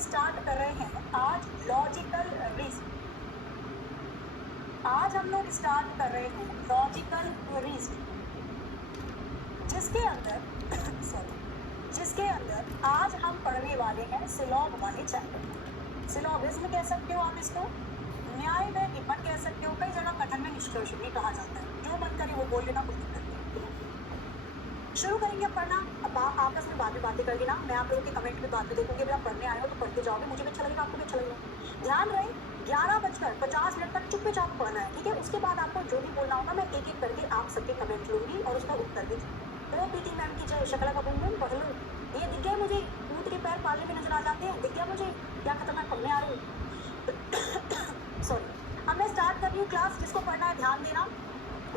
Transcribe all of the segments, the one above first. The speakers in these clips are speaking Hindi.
स्टार्ट कर रहे हैं आज लॉजिकल रीजन। आज हम लोग स्टार्ट कर रहे हैं लॉजिकल रीजन, जिसके अंदर आज हम पढ़ने वाले हैं सिलॉग वाले चैप्टर। सिलॉगिज्म कह सकते हो आप इसको, न्याय में निपट कह सकते हो, कई जगह कथन में निष्कर्ष भी कहा जाता है। जो मन करे वो बोल लेना, कोई दिक्कत नहीं। शुरू करेंगे पढ़ना। अब आपस में बातें कर लेना। मैं आप लोगों के कमेंट में बातें देखूंगी। अगर आप पढ़ने आए हो तो पढ़ते जाओगे, मुझे भी अच्छा लगेगा, आपको भी अच्छा लगेगा। ध्यान रहे 11:50 तक चुपचाप पढ़ना है, ठीक है। उसके बाद आपको जो भी बोलना होगा मैं एक एक करके आप सबके कमेंट लूंगी और उसका उत्तर भी। तो पीटी मैम की जय, शकला का बुम बुम पढ़ लो। ये दिख गया मुझे, ऊँट के पैर पाले में नजर आ जाते हैं, दिख गया मुझे क्या खतरनाक पढ़ने आ रही हूँ। सॉरी। अब मैं स्टार्ट कर रही हूँ क्लास। जिसको पढ़ना है ध्यान देना।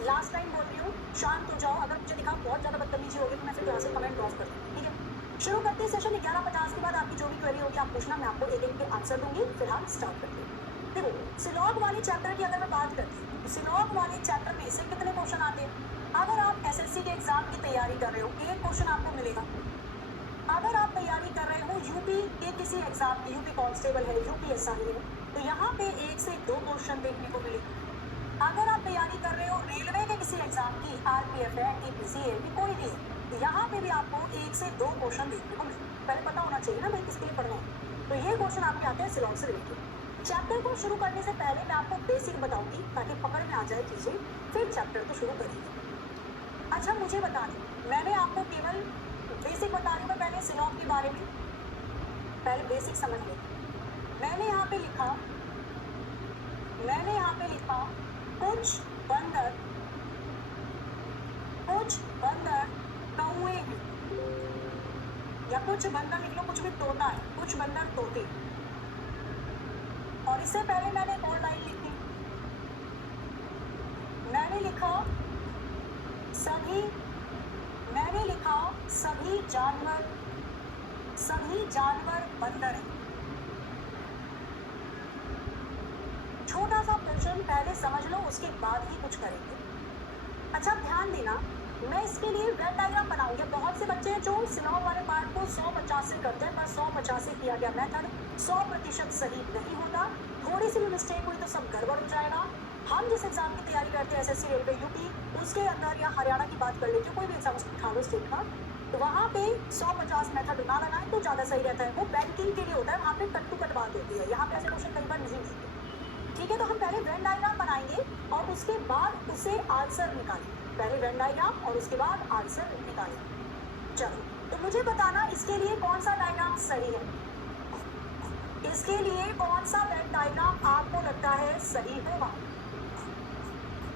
लास्ट टाइम बोल रही हूँ, शांत हो जाओ। अगर मुझे दिखा बहुत ज़्यादा बदतमीजी होगी तो मैं फिर क्लास से कमेंट ड्रॉप कर दूँगी, ठीक है। शुरू करते हैं सेशन। 11:50 के बाद आपकी जो भी क्वेरी होगी आप पूछना, मैं आपको एक एक के आंसर दूंगी। फिर हम स्टार्ट करते हैं। देखो, सिलॉग वाले चैप्टर की अगर मैं बात करती हूँ तो सिलॉग वाले चैप्टर में से कितने क्वेश्चन आते हैं। अगर आप एसएससी के एग्जाम की तैयारी कर रहे हो, एक क्वेश्चन आपको मिलेगा। अगर आप तैयारी कर रहे हो यूपी के किसी एग्जाम की, यूपी कांस्टेबल है, यूपीएसआई है, तो यहाँ पे 1 से 2 क्वेश्चन देखने को मिलेगा। अगर आप तैयारी कर रहे हो रेलवे के किसी एग्जाम की, आरपीएफ है, टीपीसी है, कोई भी है, तो यहाँ पे भी आपको 1 से 2 क्वेश्चन देखने को मिलेगा। पहले पता होना चाहिए ना भाई किसके लिए पढ़ना है। तो ये क्वेश्चन आपके आते हैं सिलॉग से रिलेटेड। चैप्टर को शुरू करने से पहले मैं आपको बेसिक बताऊंगी ताकि पकड़ में आ जाए चीजें, फिर चैप्टर को शुरू करेंगे। अच्छा, मुझे बता दें, मैंने आपको केवल बेसिक बता रही हूँ। मैं पहले सिलॉग के बारे में पहले बेसिक समझ लें। मैंने यहाँ पे लिखा कुछ बंदर कौए हैं, या कुछ बंदर लिख लो, कुछ भी तोता है, कुछ बंदर तोते। और इससे पहले मैंने एक और लाइन लिखी, मैंने लिखा सभी जानवर बंदर हैं। छोटा सा क्वेश्चन पहले समझ लो, उसके बाद ही कुछ करेंगे। अच्छा, ध्यान देना, मैं इसके लिए वेन डायग्राम बनाऊंगी। बहुत से बच्चे हैं जो सिलॉग वाले पार्ट को 100-50 से करते हैं, पर 100-50 से किया गया मेथड 100% सही नहीं होता। थोड़ी सी भी मिस्टेक हुई तो सब गड़बड़ हो जाएगा। हम जिस एग्जाम की तैयारी करते हैं, एसएससी, रेलवे, यूपी, उसके अंदर या हरियाणा की बात कर लेते हो, कोई भी एग्जाम उसको उठा लो स्टेट का, तो वहाँ पे 100-50 मेथड ना लगाएं तो ज़्यादा सही रहता है। वो बैंकिंग के लिए होता है, वहाँ पे कट टू कट बात होती है। यहाँ पे ऐसे क्वेश्चन कई बार नहीं मिलते, ठीक है। तो हम पहले वेन डायग्राम बनाएंगे और उसके बाद उसे आंसर निकालेंगे। पहले वेन डायग्राम और उसके बाद आंसर निकालेंगे। चलो, तो मुझे बताना इसके लिए कौन सा डायग्राम सही है। इसके लिए कौन सा वेन डायग्राम आपको लगता है सही होगा।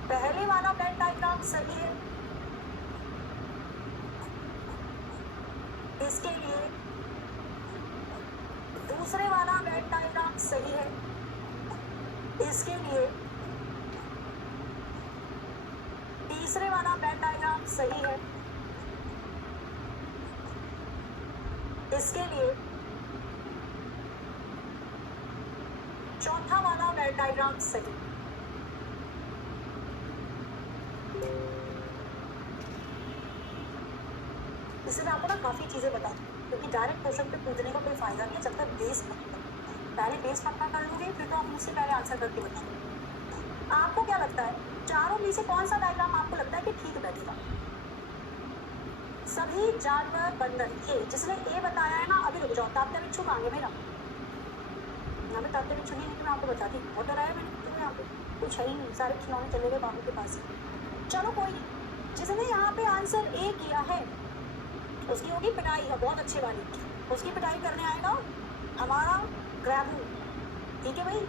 पहले वाला वेन डायग्राम सही है, इसके लिए दूसरे वाला वेन डायग्राम सही है, इसके लिए तीसरे वाला वेन डायग्राम सही है, इसके लिए चौथा वाला वेन डायग्राम सही। इससे मैं आपको ना काफी चीजें बता दूँ, क्योंकि डायरेक्ट क्वेश्चन पे पूछने का कोई फायदा नहीं है जब तक बेस पहले बेस पक्का कर लोगे, फिर तो आप मुझसे पहले आंसर करके बताओ। आपको क्या लगता है, चारों में से कौन सा डायग्राम आपको लगता है कि ठीक बैठेगा। सभी जानवर बंदर, ये जिसने ए बताया है ना, अभी रुक जाओ, तात्या बिच्छू मांगे मेरा, यहाँ पे तात्या बिच्छू नहीं, मैं आपको बताती हूँ। बहुत डराया मैंने तुम्हें, यहाँ पे कुछ है ही नहीं, सारे खिलौने चले गए बाबू के पास। चलो कोई नहीं, जिसने यहाँ पे आंसर ए किया है उसकी होगी पिटाई, है बहुत अच्छी वाली, उसकी पिटाई करने आएगा हमारा ग्रैबू, ठीक है भाई।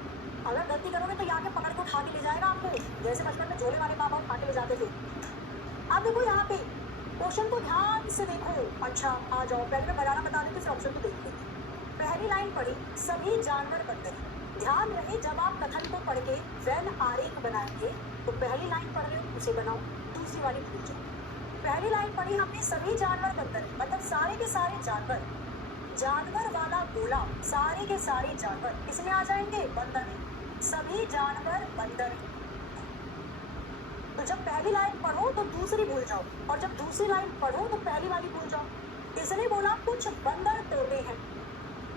अगर गलती करोगे तो यहाँ के पकड़ को उठा के ले जाएगा आपको, जैसे बचपन में झोले वाले पापा उठा के ले जाते थे। अब देखो यहाँ पे क्वेश्चन को ध्यान से देखो। अच्छा, आ जाओ, पहले मैं बनाना बता देती, फिर ऑप्शन को देख लेते। पहली लाइन पढ़ी, सभी जानवर बंदर। ध्यान रहे, जब आप कथन को पढ़ के वेन आरेख बनाएंगे तो पहली लाइन पढ़ रहे हो उसे बनाओ, दूसरी वाली भूल जाओ। पहली लाइन पढ़ी हमने, सभी जानवर बंदर, मतलब सारे के सारे जानवर। जानवर वाला बोला, सारे के सारे जानवर किसमें आ जाएंगे, बंदर में। सभी जानवर बंदर। तो जब पहली लाइन पढ़ो तो दूसरी भूल जाओ, और जब दूसरी लाइन पढ़ो तो पहली वाली भूल जाओ। इसने बोला कुछ बंदर तोते हैं,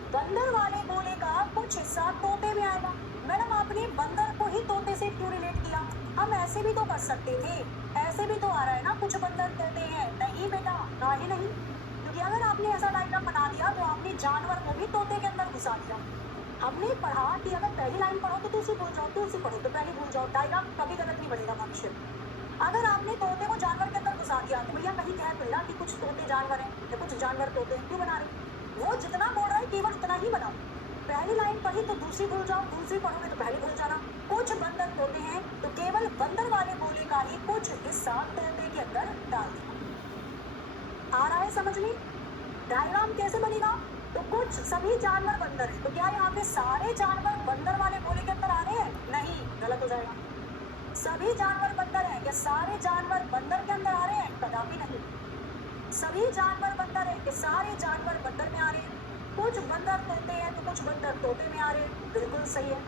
बंदर वाले गोले का कुछ हिस्सा तोते में आएगा। मैडम आपने बंदर को ही तोते से क्यों रिलेट किया? हम ऐसे भी तो कर सकते थे, ऐसे भी तो आ रहा है ना, कुछ बंदर तोते हैं। नहीं बेटा, काहे नहीं, क्योंकि अगर आपने ऐसा डायग्राम बना दिया तो आपने जानवर को भी तोते के अंदर घुसा दिया। हमने पढ़ा कि अगर पहली लाइन पढ़ो तो तुलसी भूल जाओ, तुलसी पढ़ो तो पहली भूल जाओ, डायग्राम कभी गलत नहीं बनेगा मनुष्य। अगर आपने तोते को जानवर के अंदर घुसा दिया तो भैया कहीं कह मिला कि कुछ तोते जानवर हैं या कुछ जानवर तोते हैं, क्यों बना रहे? वो जितना बोल रहा है केवल उतना ही बनाओ। पहली लाइन पढ़ी तो दूसरी भूल जाओ, दूसरी पढ़ोगे तो पहली भूल जाना। कुछ बंदर तोते हैं तो केवल बंदर वाले गोले का ही कुछ हिस्सा तोते के अंदर डाल देना। आ रहा है समझ में? डायग्राम कैसे बनेगा? तो कुछ सभी जानवर बंदर है, तो क्या यहाँ पे सारे जानवर बंदर वाले गोले के अंदर आ रहे हैं? नहीं, गलत हो जाएगा। सभी जानवर बंदर हैं या सारे जानवर बंदर के अंदर आ रहे हैं? कदापि नहीं। सभी जानवर बंदर हैं कि सारे जानवर बंदर में आ रहे हैं? कुछ बंदर तोते हैं तो कुछ बंदर तोते में आ रहे हैं, बिल्कुल सही है।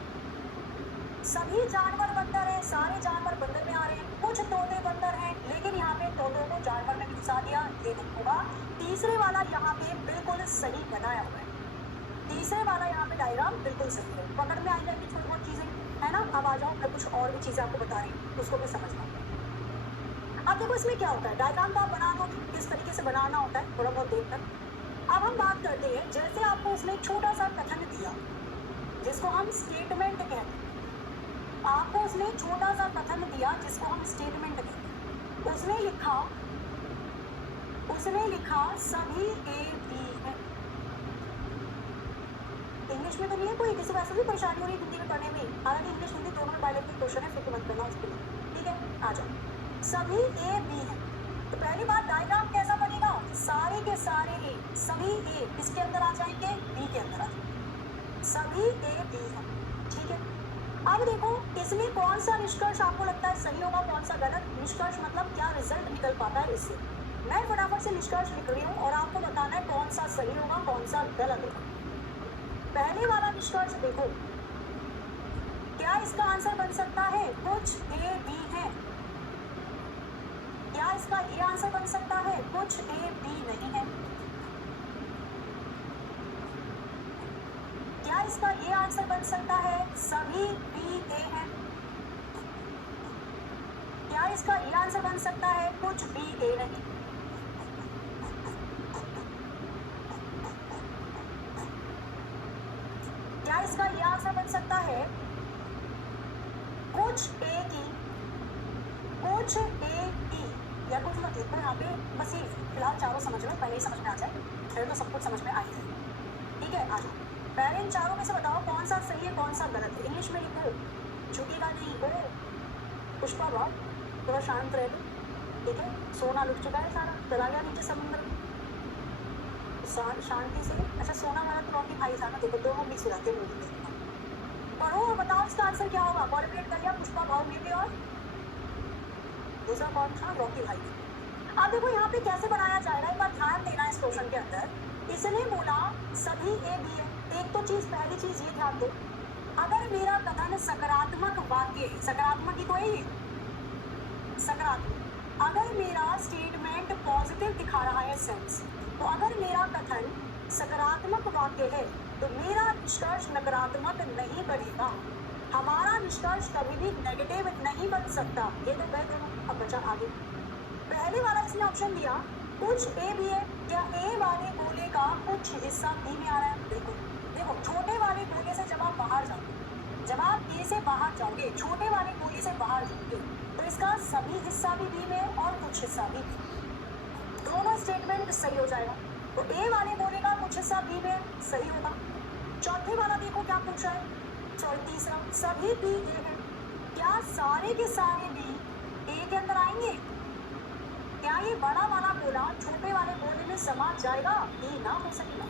सभी जानवर बंदर हैं, सारे जानवर बंदर में आ रहे हैं, कुछ तोते बंदर हैं, लेकिन यहाँ पे तोतों को जानवर में घुसा दिया, ये नहीं होगा। तीसरे वाला यहाँ पे बिल्कुल सही बनाया हुआ है, तीसरे वाला यहाँ पे डायग्राम बिल्कुल सही है। पकड़ में आई जाएगी थोड़ी बहुत चीजें, है ना? अब आ जाओ, मैं कुछ और भी चीजें आपको बता रही हूँ, उसको भी समझना। अब देखो इसमें क्या होता है, डायग्राम तो आप बना दो, किस तरीके से बनाना होता है थोड़ा बहुत देख कर। अब हम बात करते हैं, जैसे आपको उसने छोटा सा कथन दिया जिसको हम स्टेटमेंट कहते हैं। आपको उसने छोटा सा कथन दिया जिसको हम स्टेटमेंट कहते हैं। उसने लिखा सभी ए बी है। इंग्लिश में तो नहीं है कोई, किसी को ऐसा भी परेशानी हो रही है हिंदी में पढ़ने में? हालांकि इंग्लिश हिंदी दोनों में बायलैंग्वेज क्वेश्चन है, फिक्र मत करना उसके लिए, ठीक है? आ जाओ, सभी ए बी है। तो पहली बात, डायग्राम कैसा बनेगा? सारे के सारे ए, सभी ए किसके अंदर आ जाएंगे? बी के अंदर आ जाएंगे। सभी ए बी है, ठीक है? अब देखो इसमें कौन सा निष्कर्ष आपको लगता है सही होगा, कौन सा गलत? निष्कर्ष मतलब क्या रिजल्ट निकल पाता है इससे। मैं फटाफट से निष्कर्ष लिख रही हूँ और आपको बताना है कौन सा सही होगा, कौन सा गलत होगा। पहले वाला निष्कर्ष देखो, क्या इसका आंसर बन सकता है? कुछ ए बी है। क्या इसका ये आंसर बन सकता है? कुछ ए बी नहीं है। क्या इसका ये आंसर बन सकता है? सभी बी ए है। क्या इसका ये आंसर बन सकता है? कुछ बी ए नहीं। क्या इसका ये आंसर बन सकता है? कुछ ए की, कुछ ए बी, या कुछ मत लिखो यहाँ पे, बस ये फिलहाल चारों समझ लो, पहले ही समझ में आ जाए, फिर तो सब कुछ समझ में आ ही जाए, ठीक है? आ जाओ, पहले इन चारों में से बताओ कौन सा सही है, कौन सा गलत है। इंग्लिश में लिखो, झुकेगा नहीं। ओ पुष्पा वाह, थोड़ा शांत रह लो, ठीक है? सोना लुट चुका है सारा, चला गया नीचे समुद्र में, शांति से। अच्छा सोना वाला तो रॉकी भाई था ना, देखो दोनों मिक्स हो जाते हैं मूवी में। पढ़ो और बताओ इसका आंसर क्या होगा। कॉर्पोरेट कर लिया, पुष्पा भाव में भी, और दूसरा कौन था? रॉकी भाई। अब देखो यहाँ पे कैसे बनाया जाएगा, एक बार ध्यान देना इस क्वेश्चन के अंदर। इसने बोला सभी ए बी है। एक तो चीज, पहली चीज ये ध्यान दो, अगर मेरा कथन सकारात्मक वाक्य है, सकारात्मक ही तो है ये, सकारात्मक, अगर मेरा स्टेटमेंट पॉजिटिव दिखा रहा है सेंस, तो अगर मेरा कथन सकारात्मक वाक्य है तो मेरा निष्कर्ष नकारात्मक नहीं बनेगा। हमारा निष्कर्ष कभी भी नेगेटिव नहीं बन सकता। ये तो गए दोनों। अब बचा आगे, पहले वाला इसने ऑप्शन दिया कुछ ए भी है। क्या ए वाले गोले का कुछ हिस्सा बी में आ रहा है? देखो देखो, छोटे वाले गोले से जब आप बाहर जाओगे, जब आप ए से बाहर जाओगे, छोटे वाले गोले से बाहर जाओगे, तो इसका सभी हिस्सा भी बी में और कुछ हिस्सा भी, दोनों स्टेटमेंट सही हो जाएगा। तो ए वाले गोले का कुछ हिस्सा बी में सही होगा। चौथे वाला देखो क्या पूछा है, सॉरी तीसरा, सभी बी ए है। क्या सारे के सारे बी ए के अंदर आएंगे? क्या ये बड़ा वाला गोला छोटे वाले गोले में समा जाएगा? ये ना हो सकेगा।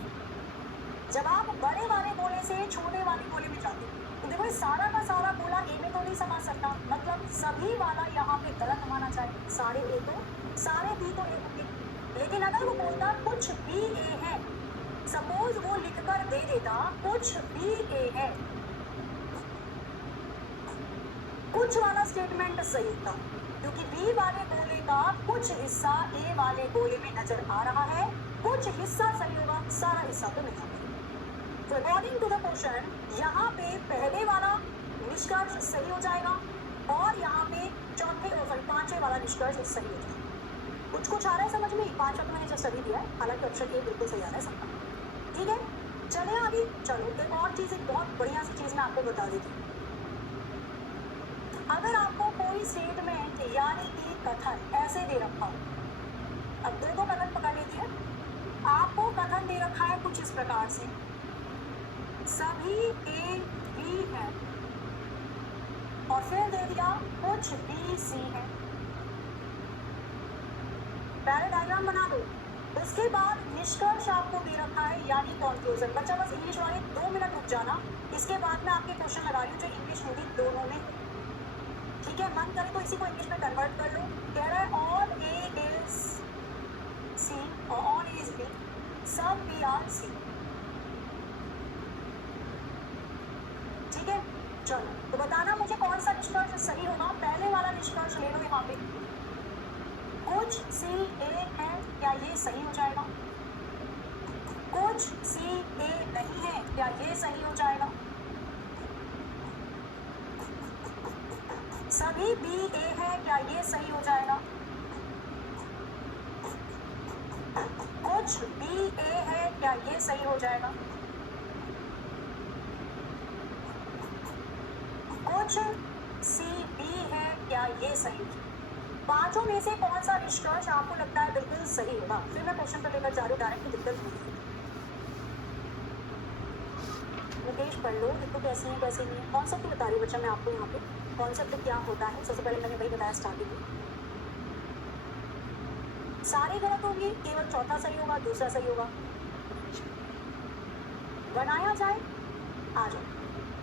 जब आप बड़े वाले गोले से छोटे वाले गोले में जाते हो तो देखो सारा का सारा गोला ए में तो नहीं समा सकता, मतलब सभी वाला यहाँ पे गलत माना जाए। सारे ए तो, सारे बी तो ए होंगे। लेकिन अगर वो बोलता कुछ बी ए है, सपोज वो लिखकर दे देता कुछ बी ए है, कुछ वाला स्टेटमेंट सही होता, क्योंकि बी वाले गोले का कुछ हिस्सा ए वाले गोले में नजर आ रहा है, कुछ हिस्सा सही होगा, सारा हिस्सा तो नहीं होगा। तो अकॉर्डिंग टू द क्वेश्चन यहाँ पे पहले वाला निष्कर्ष सही हो जाएगा और यहाँ पे पांचवे वाला निष्कर्ष सही हो जाएगा। कुछ आ रहा है समझ में? पांचवा तो मैंने जो सही दिया है, हालांकि ऑप्शन ए बिल्कुल सही आ रहा है सबका। ठीक है, चले आगे। चलो एक और चीज, एक बहुत बढ़िया सी चीज मैं आपको बता देती हूँ। अगर आपको कोई स्टेटमेंट यानी कि कथन ऐसे दे रखा हो, अब दो कथन पकड़ लीजिए। आपको कथन दे रखा है कुछ इस प्रकार से, सभी ए बी है और फिर दे दिया कुछ बी सी है। पहले डायग्राम बना दो, उसके बाद निष्कर्ष आपको दे रखा है यानी कंक्लूजन। बच्चा बस इंग्लिश वाले 2 मिनट रुक जाना, इसके बाद मैं आपके क्वेश्चन लगा रही हूँ जो इंग्लिश हिंदी दोनों में। ठीक है, मन करे तो इसी को इंग्लिश में कन्वर्ट कर लो। कह रहा है ऑल ए इज सी और ऑल ए इज बी, सब बी आर सी। ठीक है, चलो तो बताना मुझे कौन सा निष्कर्ष सही होगा। पहले वाला निष्कर्ष ले लो यहाँ पे, कुछ सी ए है, क्या ये सही हो जाएगा? कुछ सी ए नहीं है, क्या ये सही हो जाएगा? सभी बी ए है, क्या ये सही हो जाएगा? कुछ बी ए है, क्या ये सही हो जाएगा? कुछ सी बी है, क्या ये सही हो जाएगा? पांचों में से कौन सा निष्कर्ष आपको लगता है बिल्कुल सही होगा? फिर मैं क्वेश्चन पर लेकर जा रही हूँ, डायरेक्ट दिक्कत नहीं है। मुकेश पढ़ लो, देखो कैसी है कैसी नहीं है। कॉन्सेप्ट बता रही हूँ बच्चा मैं आपको यहाँ पे, कॉन्सेप्ट क्या होता है। सबसे पहले मैंने वही बताया स्टार्टिंग में। सारे गलत होंगे, केवल चौथा सही होगा, दूसरा सही होगा। बनाया जाए, आ जाओ।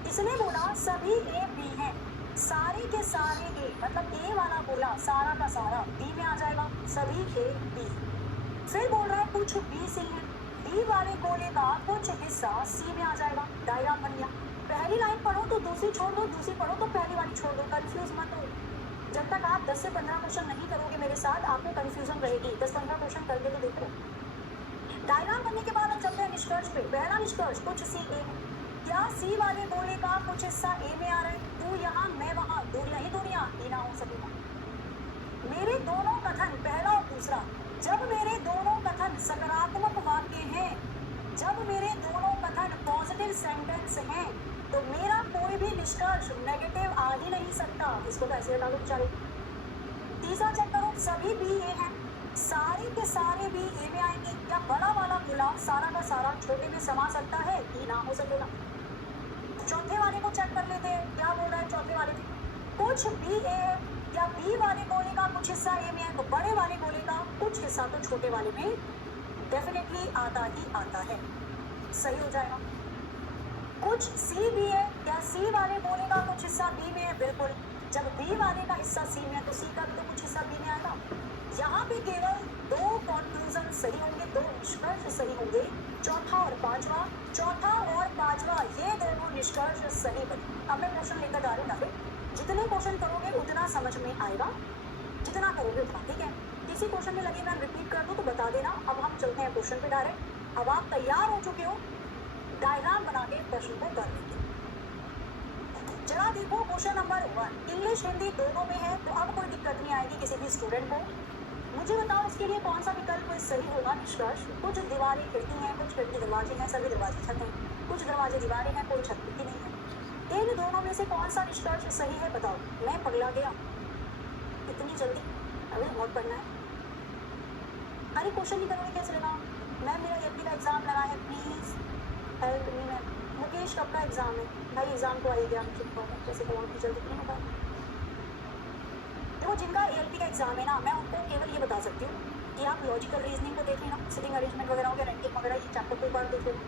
इसने बोला सभी ए बी हैं, सारे के सारे ए, मतलब ए वाला बोला सारा का सारा बी में आ जाएगा, सभी ए बी। फिर बोल रहा है कुछ बी सी है, बी वाले गोले का कुछ हिस्सा सी में आ जाएगा। डायग्राम बन गया। पहली लाइन पढ़ो तो दूसरी छोड़ दो, दूसरी पढ़ो तो पहली वाली छोड़ दो, कंफ्यूज मत हो। जब तक आप 10 से 15 क्वेश्चन नहीं करोगे मेरे साथ, आपको कंफ्यूजन रहेगी। 10-15 क्वेश्चन करके तो देखो। डायग्राम बनने के बाद हम चलते हैं निष्कर्ष पे। पहला निष्कर्ष कुछ सी ए, क्या सी वाले गोले का कुछ हिस्सा ए में आ रहा है? तू यहाँ मैं वहाँ, दूरियां ही दूरियां, ये ना हो सकेगा। मेरे दोनों कथन, पहला और दूसरा, जब मेरे दोनों कथन सकारात्मक वाक्य हैं, जब मेरे दोनों कथन पॉजिटिव सेंटेंस हैं, तो मेरा कोई भी निष्कर्ष नेगेटिव आ ही नहीं सकता। इसको तो ऐसे हटा दो बेचारे। तीसरा चेक करो, सभी बी ए हैं, सारे के सारे बी ए में आएंगे। क्या बड़ा वाला गोला सारा का सारा छोटे में समा सकता है? ई ना हो सकेगा। चौथे वाले को चेक कर लेते हैं, क्या बोल रहा है चौथे वाले में? कुछ बी ए है, क्या बी वाले गोले का कुछ हिस्सा ए में है? तो बड़े वाले गोले का कुछ हिस्सा तो छोटे वाले में डेफिनेटली आता ही आता है, सही हो जाएगा। कुछ सी बी है, क्या सी वाले गोले का कुछ हिस्सा बी में है? बिल्कुल। जब बी वाले का हिस्सा सी में है तो सी का भी तो कुछ हिस्सा बी में आएगा। यहाँ पे केवल 2 कंक्लूजन सही होंगे, 2 निष्कर्ष सही होंगे, चौथा और पांचवा। चौथा और पांचवा ये दोनों निष्कर्ष सही बने। अब मैं क्वेश्चन लेकर जा रही हूँ। जितने क्वेश्चन करोगे उतना समझ में आएगा, जितना करोगे उतना। ठीक है, किसी क्वेश्चन में लगे मैं रिपीट कर दूँ तो बता देना। अब हम चलते हैं क्वेश्चन पे डायरेक्ट। अब आप तैयार हो चुके हो, डायग्राम बना के प्रश्न को कर लेंगे। जरा देखो क्वेश्चन नंबर 1 इंग्लिश हिंदी दोनों में है, तो अब कोई दिक्कत नहीं आएगी किसी भी स्टूडेंट को। मुझे बताओ इसके लिए कौन सा विकल्प सही होगा निष्कर्ष? कुछ दीवारें खिड़की हैं, कुछ खिड़की दरवाजे हैं, सभी दरवाजे छत हैं, कुछ दरवाजे दीवारें हैं, कोई छत खिड़की नहीं है। इन दोनों में से कौन सा निष्कर्ष सही है बताओ। मैं पगला गया इतनी जल्दी, अभी बहुत पढ़ना है। अरे क्वेश्चन नहीं करोगे कैसे लगा? मैम मेरा एपी का एग्जाम लगा है, please help me ma'am. Mukesh कब का एग्जाम है भाई? एग्जाम को आइए, हम चुप हो जैसे बहुत जल्दी नहीं होगा। देखो जिनका एएलपी का एग्जाम है ना, मैं उनको केवल ये बता सकती हूँ कि आप लॉजिकल रीजनिंग को देख लेना, सिटिंग अरेंजमेंट वगैरह हो गया, रैंकिंग वगैरह, ये चैप्टर को बार देख लेना।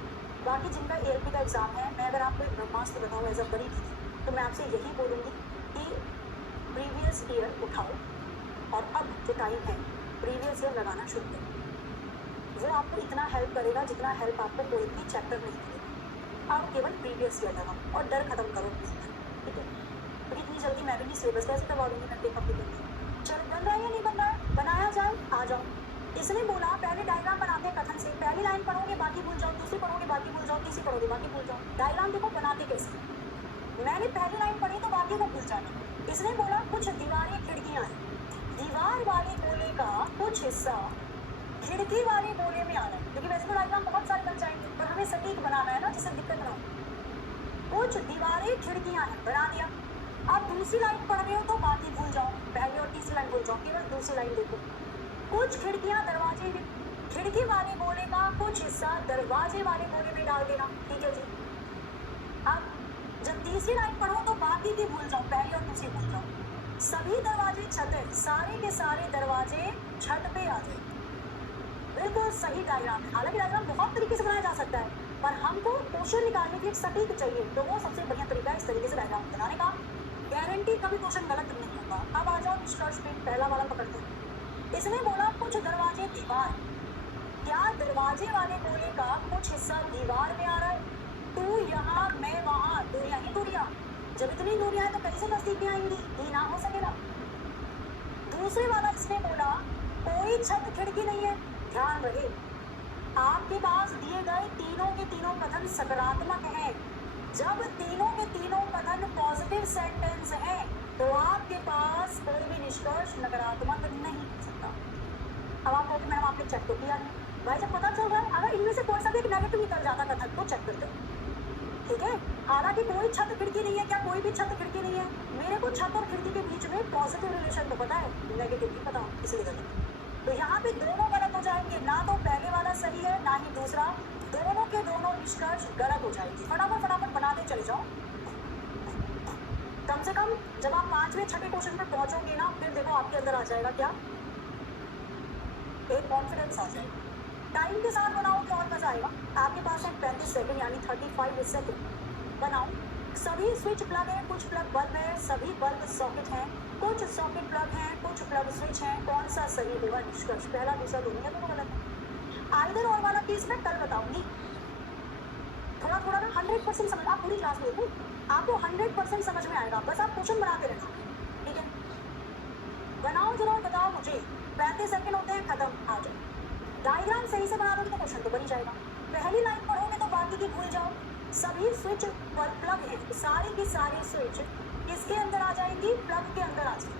बाकी जिनका एएलपी का एग्जाम है, मैं अगर आपको एक ब्रह्मास्त्र बताऊँ एज अ बड़ी थी, तो मैं आपसे यही बोलूँगी कि प्रीवियस ईयर उठाओ और अब जो टाइम है प्रीवियस ईयर लगाना शुरू करो। वो आपको इतना हेल्प करेगा जितना हेल्प आपको कोई भी चैप्टर नहीं करेगा। आप केवल प्रीवियस ईयर लगाओ और डर खत्म करो प्लीज। ठीक है, क्योंकि इतनी जल्दी मैं भी नहीं सिलेबस कैसे करवा दूँगी, मैं पेपर भी करूँगी। चलो बन रहा है या नहीं बन रहा है? बनाया जाए, आ जाओ। इसने बोला पहले डायग्राम बनाते हैं कथन से, पहली लाइन पढ़ोगे बाकी भूल जाओ, दूसरी पढ़ोगे बाकी भूल जाओ, तीसरी पढ़ोगे बाकी भूल जाओ। डायग्राम देखो बनाते कैसे। मैंने पहली लाइन पढ़ी तो बाकी को भूल जाना। इसने बोला कुछ दीवारें खिड़कियां हैं, दीवार वाले गोले का कुछ हिस्सा खिड़की वाले गोले में आ रहा है, क्योंकि वैसे तो डायग्राम बहुत सारे बन जाएंगे पर हमें सटीक बनाना है ना, जिससे दिक्कत ना हो। कुछ दीवारें खिड़कियां हैं, बना दिया। अब दूसरी लाइन पढ़ रहे हो तो बाकी भूल जाओ, पहली और तीसरी लाइन भूल जाओ, केवल दूसरी लाइन देखो। कुछ खिड़कियां दरवाजे में, खिड़की वाले गोले का कुछ हिस्सा दरवाजे वाले गोले में डाल देना। ठीक है जी। अब जब तीसरी लाइन पढ़ो तो बाकी की भूल जाओ, पहली और दूसरी भूल जाओ। सभी दरवाजे छत है, सारे के सारे दरवाजे छत पे आ जाए। बिल्कुल सही डायग्राम है। हालांकि डायग्राम बहुत तरीके से बनाया जा सकता है, पर हमको क्वेश्चन निकालने के लिए सटीक चाहिए, तो वो सबसे बढ़िया तरीका है इस तरीके से डायग्राम बनाने का। गारंटी कभी क्वेश्चन गलत नहीं होगा। अब आ जाओ निष्कर्ष पे, पहला वाला पकड़ते हैं। इसने बोला कुछ दरवाजे दीवार, क्या दरवाजे वाले गोले का कुछ हिस्सा दीवार में आ रहा है? तू यहाँ मैं वहाँ, दूरियां ही दूरियां। जब इतनी दूरियां हैं तो कहीं से नजदीक आएंगी, ये ना हो सकेगा। दूसरे वाला इसने बोला कोई छत खिड़की नहीं है। ध्यान रहे आपके पास दिए गए तीनों के तीनों कथन सकारात्मक हैं। जब तीनों के तीनों कथन पॉजिटिव सेंटेंस हैं तो आपके पास कोई भी निष्कर्ष नकारात्मक नहीं हो सकता। अब आप कहोगे मैडम आपने चेक तो किया नहीं। भाई जब पता चल रहा है अगर इनमें से कोई सा भी एक नेगेटिव निकल जाता कथन तो चेक करते, ठीक है। हालांकि कोई छत खिड़की नहीं है, क्या कोई भी छत खिड़की नहीं है? मेरे को छत और खिड़की के बीच में पॉजिटिव रिलेशन तो पता है, नेगेटिव भी पता, इसलिए गलत। तो यहाँ पे दोनों गलत हो जाएंगे, ना तो पहले वाला सही है ना ही दूसरा, दोनों के दोनों निष्कर्ष गलत हो जाएंगे। फटाफट बनाते चले जाओ। कम से कम जब आप 5वें 6ठे क्वेश्चन पे पहुंचोगे ना, फिर देखो आपके अंदर आ जाएगा क्या, एक कॉन्फिडेंस आ जाएगा। टाइम के साथ बनाओगे और मजा आएगा। आपके पास है 35 सेकंड यानी 35 सेकंड। बनाओ। सभी स्विच प्लग है, कुछ प्लग बल्ब है, सभी बल्ब सॉकेट हैं, कुछ सॉकेट प्लग हैं, कुछ प्लग स्विच हैं। कौन सा सही होगा निष्कर्ष? पहला दूसरा दोनों या दोनों गलत है। आइदर और वाला केस मैं कल बताऊंगी। थोड़ा थोड़ा ना 100% समझ, आप पूरी क्लास में आपको 100% समझ में आएगा, बस आप क्वेश्चन बनाते रहना, ठीक है। बनाओ जरा, बताओ मुझे। 35 सेकंड होते हैं, खत्म। आ जाओ। डायग्राम सही से बना दोगे तो क्वेश्चन तो बन जाएगा। पहली लाइन पढ़ोगे तो बाकी की भूल जाओ। सभी स्विच पर प्लग है, सारी की सारी स्विच किसके अंदर आ जाएगी? प्लग के अंदर आ जाएगी।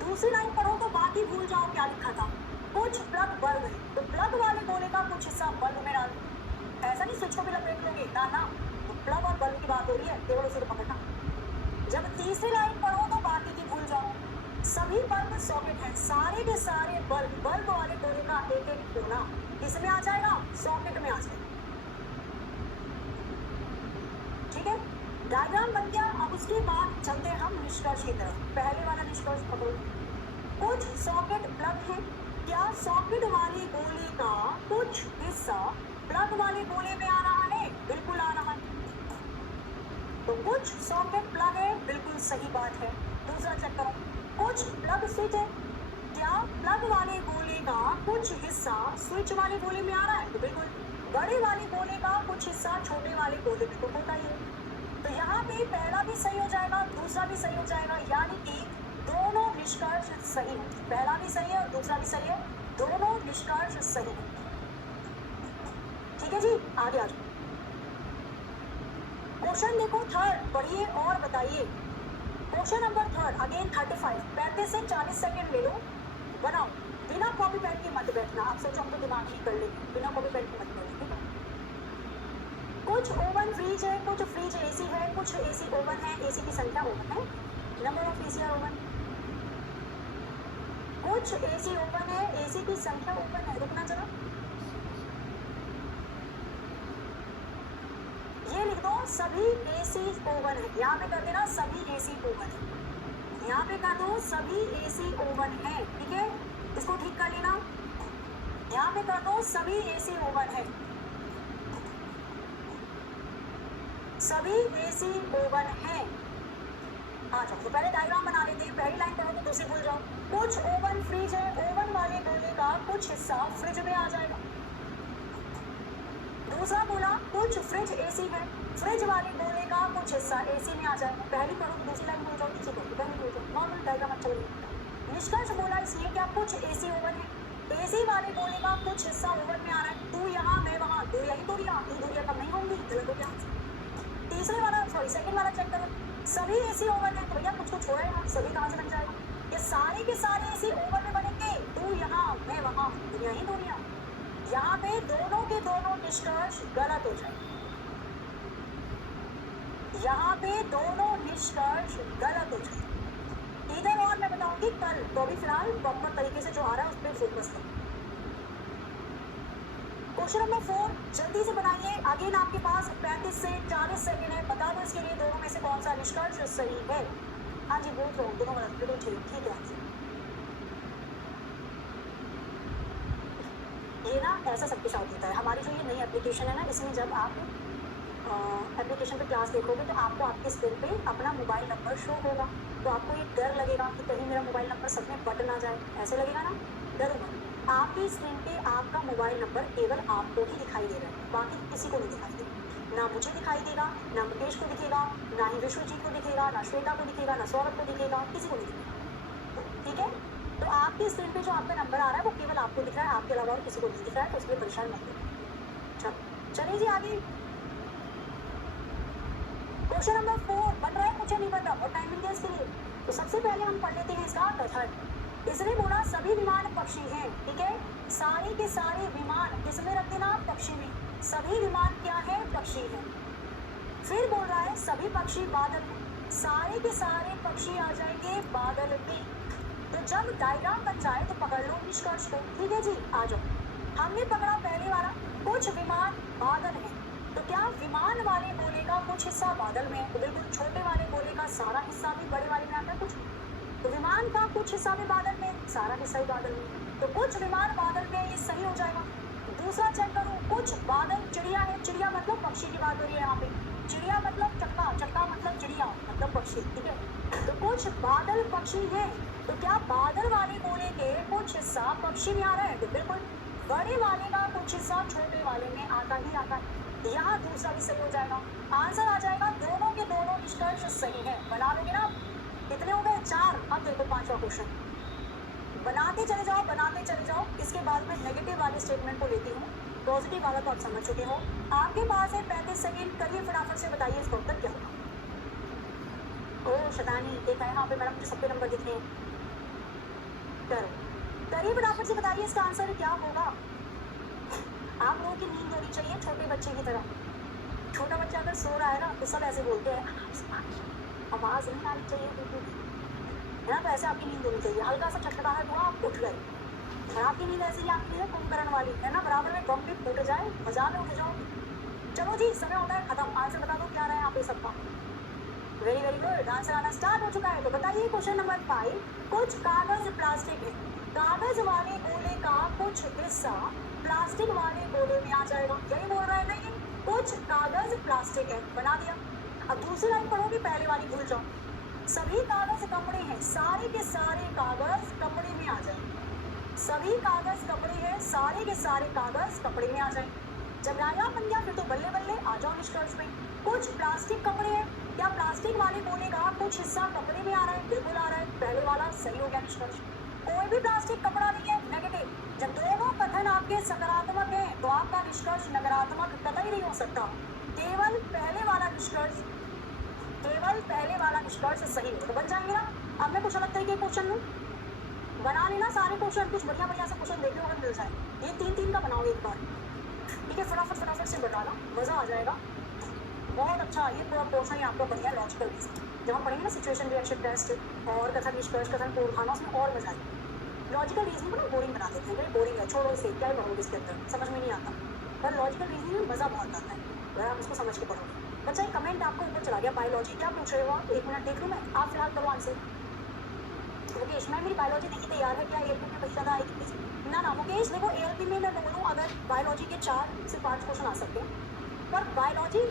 दूसरी लाइन पढ़ो तो बाकी भूल जाओ क्या लिखा था। कुछ प्लग बल्ब है, तो प्लग वाले गोले का कुछ हिस्सा बल्ब में डाल। ऐसा नहीं स्विच को भी लपेट लोगे, ना ना, तो प्लग और बल्ब की बात हो रही है, केवल उसे तो पकड़ना। जब तीसरी लाइन पढ़ो तो बाकी की भूल जाओ। सभी बल्ब सॉकेट है, सारे के सारे बल्ब वाले गोले का एक एक कोना किसमें आ जाएगा? सॉकेट में आ जाएगा, ठीक है। डायग्राम बन गया। अब उसके बाद चलते हैं हम निष्कर्ष की तरफ। पहले वाला निष्कर्ष पकड़ो। कुछ सॉकेट प्लग है, क्या सॉकेट वाले गोले का कुछ हिस्सा प्लग वाले गोले में आ रहा है? बिल्कुल आ रहा है। तो कुछ सॉकेट प्लग है, बिल्कुल सही बात है। दूसरा चेक करो। कुछ प्लग स्विच है, क्या प्लग वाले गोले का कुछ हिस्सा स्विच वाले गोले में आ रहा है? तो बिल्कुल। बड़े वाले गोले का कुछ हिस्सा छोटे वाले गोले में तो होता ही है। तो यहाँ पे पहला भी सही हो जाएगा, दूसरा भी सही हो जाएगा, यानी कि दोनों निष्कर्ष सही है। पहला भी सही है और दूसरा भी सही है, दोनों निष्कर्ष सही है, ठीक है जी। आगे आ जाओ। क्वेश्चन देखो थर्ड, पढ़िए और बताइए। क्वेश्चन नंबर थर्ड, अगेन 35 से 40 सेकेंड ले लो, बनाओ। बिना कॉपी पेन के मत बैठना। आप सोचो हम तो दिमाग ही कर लेंगे, बिना कॉपी पेन के मत बैठना, ठीक है। कुछ ओवन फ्रिज है, कुछ फ्रिज एसी है, कुछ एसी ओवन है, एसी की संख्या ओवन है, number of AC are even. कुछ एसी ओवन है, एसी की संख्या ओवन है। रुकना जरा, ये लिख दो सभी एसी ओवन है। यहाँ पे कर देना सभी एसी ओवन है, यहाँ पे कर दो सभी एसी ओवन है, ठीक है। इसको ठीक कर लेना, यहाँ पे कर दो सभी एसी ओवन है, सभी एसी ओवन है। आ जाओ। तो पहले डायग्राम बना लेते हैं। पहली लाइन पढ़ो तो दूसरी भूल जाओ। कुछ ओवन फ्रिज है, ओवन वाले गोले का कुछ हिस्सा फ्रिज में आ जाएगा। दूसरा बोला कुछ फ्रिज एसी है, फ्रिज वाले गोले का कुछ हिस्सा एसी में आ जाएगा। पहली पढ़ो तो दूसरी लाइन भूल जाओ, तीसरी पढ़ो तो पहली भूल जाओ। नॉर्मल डायग्राम अच्छा लगेगा। निष्कर्ष बोला इसलिए क्या कुछ एसी ओवन है, एसी वाले गोले का कुछ हिस्सा ओवन में आ रहा है, तू यहाँ मैं वहाँ, दो यही दूरियां, तीन दूरियां कम नहीं होंगी, गलत हो गया। तीसरे वाला सेकंड वाला चेक करो, सभी एसी ओवन है तो भैया कुछ तो छोड़ेगा, सभी कहाँ से बन जाएगा, ये सारे के सारे एसी ओवन में बनेंगे, तू यहाँ मैं वहाँ, दुनिया ही दुनिया। यहाँ पे दोनों के दोनों निष्कर्ष गलत हो जाएंगे, यहाँ पे दोनों निष्कर्ष गलत हो जाएंगे। इधर और मैं बताऊंगी कल, तो अभी फिलहाल प्रॉपर तरीके से जो आ रहा है उस पर फोकस करो। क्वेश्चन नंबर 4 जल्दी से बनाइए, अगेन आपके पास 35 से 40 सेकंड है, बता दो इसके लिए दोनों में से कौन सा निष्कर्ष सही है। हाँ जी बोल रहा हूँ, दोनों गलत, बिल्कुल ठीक है आंसर। ये ना ऐसा सबके साथ होता है, हमारी जो ये नई एप्लीकेशन है ना, इसमें जब आप एप्लीकेशन पे क्लास देखोगे तो आपको आपके स्क्रीन पे अपना मोबाइल नंबर शो होगा, तो आपको ये डर लगेगा कि कहीं मेरा मोबाइल नंबर सब में बट ना जाए, ऐसे लगेगा ना, डरो मत। आपकी स्क्रीन पे आपका मोबाइल नंबर केवल आपको ही दिखाई दे रहा है, बाकी किसी को नहीं दिखाई देगा, ना मुझे दिखाई देगा, ना मुकेश को दिखेगा, ना ही विश्वजीत को दिखेगा, ना श्वेता को दिखेगा, ना सौरभ को दिखेगा, किसी को नहीं दिखेगा, ठीक है। तो आपकी स्क्रीन पे जो आपका नंबर आ रहा है वो केवल आपको दिख रहा है, आपके अलावा और किसी को नहीं दिख रहा है, तो उसके लिए परेशान मत हो। चलिए जी आगे, क्वेश्चन नंबर 4 बन रहा है, मुझे नहीं बन रहा, और टाइमिंग है इसके लिए। तो सबसे पहले हम पढ़ लेते हैं इसका कथन। इसने बोला सभी विमान पक्षी हैं, ठीक है, सारे के सारे विमान किसमें रख देना, पक्षी में, सभी विमान क्या है, पक्षी है। फिर बोल रहा है सभी पक्षी बादल में, सारे के सारे पक्षी आ जाएंगे बादल में। तो जब डायग्राम बन जाए तो पकड़ लो निष्कर्ष को, ठीक है जी, आ जाओ। हमने पकड़ा पहले वाला, कुछ विमान बादल है, तो क्या विमान वाले गोले का कुछ हिस्सा बादल में, तो बिल्कुल छोटे वाले गोले का सारा हिस्सा भी बड़े वाले में आता है कुछ, तो विमान का कुछ हिस्सा भी बादल में, सारा हिस्सा ही बादल में, तो कुछ विमान बादल में, ये सही हो जाएगा। दूसरा चेक करो, कुछ बादल चिड़िया है, चिड़िया मतलब पक्षी की बात हो रही है यहाँ पे, चिड़िया मतलब चक्का, चक्का मतलब चिड़िया मतलब पक्षी, ठीक है, तो कुछ बादल पक्षी है, तो क्या बादल वाले गोले के कुछ हिस्सा पक्षी में आ रहा है, तो बिल्कुल बड़े वाले का कुछ हिस्सा छोटे वाले में आता ही आता है, यहाँ दूसरा भी सही हो जाएगा, आंसर आ जाएगा, दोनों के दोनों निष्कर्ष सही है। बना लोगे ना, कितने हो गए, 4। अब देखो 5वां क्वेश्चन, बनाते चले जाओ बनाते चले जाओ, इसके बाद में नेगेटिव वाले स्टेटमेंट को लेती हूँ, पॉजिटिव वाला तो आप समझ चुके हो। आपके पास है 35 सेकेंड, करिए फटाफट से, बताइए इसका उत्तर क्या होगा। ओ शतानी देखा है यहाँ पे मैडम, मुझे सबके नंबर दिख रहे हैं, करो करिए फटाफट से, बताइए इसका आंसर क्या होगा। आप लोगों की नींद होनी चाहिए छोटे बच्चे की तरह, छोटा बच्चा अगर सो रहा है ना तो सब ऐसे बोलते हैं, आवाज़ नहीं आनी चाहिए बिल्कुल, है ना, तो ऐसे आपकी नींद होनी चाहिए, हल्का सा चटपटाहट हुआ आप उठ गए, और आपकी नींद ऐसी ही आती है कुंभकर्ण वाली, है ना, बराबर में बम भी फूट जाए, मजा में उठ जाओ। चलो जी समय होता है खत्म, आंसर बता दो क्या रहा है यहाँ पे सबका। वेरी वेरी गुड, आंसर आना स्टार्ट हो चुका है। तो बताइए क्वेश्चन नंबर 5, कुछ कागज प्लास्टिक है, कागज वाले गोले का कुछ हिस्सा प्लास्टिक वाले गोले में आ जाएगा, यही बोल रहा है ना ये, कुछ कागज प्लास्टिक है, बना दिया। अब दूसरी लाइन पढ़ोगे, पहले वाली भूल जाओ, सभी कागज कपड़े हैं, सारे के सारे कागज कपड़े में आ जाएंगे, सभी कागज कपड़े हैं, सारे के सारे कागज कपड़े में आ जाएंगे। जब नायाब बन गया फिर तो बल्ले बल्ले आ जाओ निष्कर्ष में। कुछ प्लास्टिक कपड़े हैं, क्या प्लास्टिक वाले गोले का कुछ हिस्सा कपड़े में आ रहा है, बिल्कुल आ रहा है, पहले वाला सही हो गया निष्कर्ष। कोई भी प्लास्टिक कपड़ा नहीं है, नेगेटिव। जब दोनों कथन आपके सकारात्मक हैं तो आपका निष्कर्ष नकारात्मक कतई नहीं हो सकता, केवल पहले वाला निष्कर्ष, केवल पहले वाला निष्कर्ष सही हो, तो बन जाएंगे ना। अब मैं कुछ अलग तरीके के क्वेश्चन लूँ, बना लेना सारे क्वेश्चन, कुछ बढ़िया बढ़िया से क्वेश्चन देखने को मिल जाए, ये 3-3 का बनाओ एक बार, ठीक है, फटाफट से बताना, मजा आ जाएगा, बहुत अच्छा। ये पूरा पोर्शन ही आपका बढ़िया लॉजिकल रीजनिंग, जब हम पढ़ेंगे ना सिचुएशन रिएक्शन टेस्ट और कथन निष्कर्ष, कथन पूर्व खाना, उसमें और मजा आएगा। लॉजिकल रीजनिंग को ना बोरिंग बना देते हैं, भाई बोरिंग है, छोड़ो इसे, क्या ही पढ़ोगे इसके अंदर, समझ में नहीं आता, पर लॉजिकल रीजनिंग में मजा बहुत आता है अगर आप उसको समझ के पढ़ोगे। बच्चा एक कमेंट आपको ऊपर चला गया, बायोलॉजी क्या पूछ रहे हो आप, 1 मिनट देख लूँ मैं, आप फिलहाल करो आंसर। मुकेश मैम मेरी बायोलॉजी नहीं तैयार है, क्या ALP में बच्चा आएगी प्लीज? ना मुकेश देखो, ALP में मैं बोलूँ अगर बायोलॉजी के 4 से 5 क्वेश्चन आ सकते हैं, पर बायोलॉजी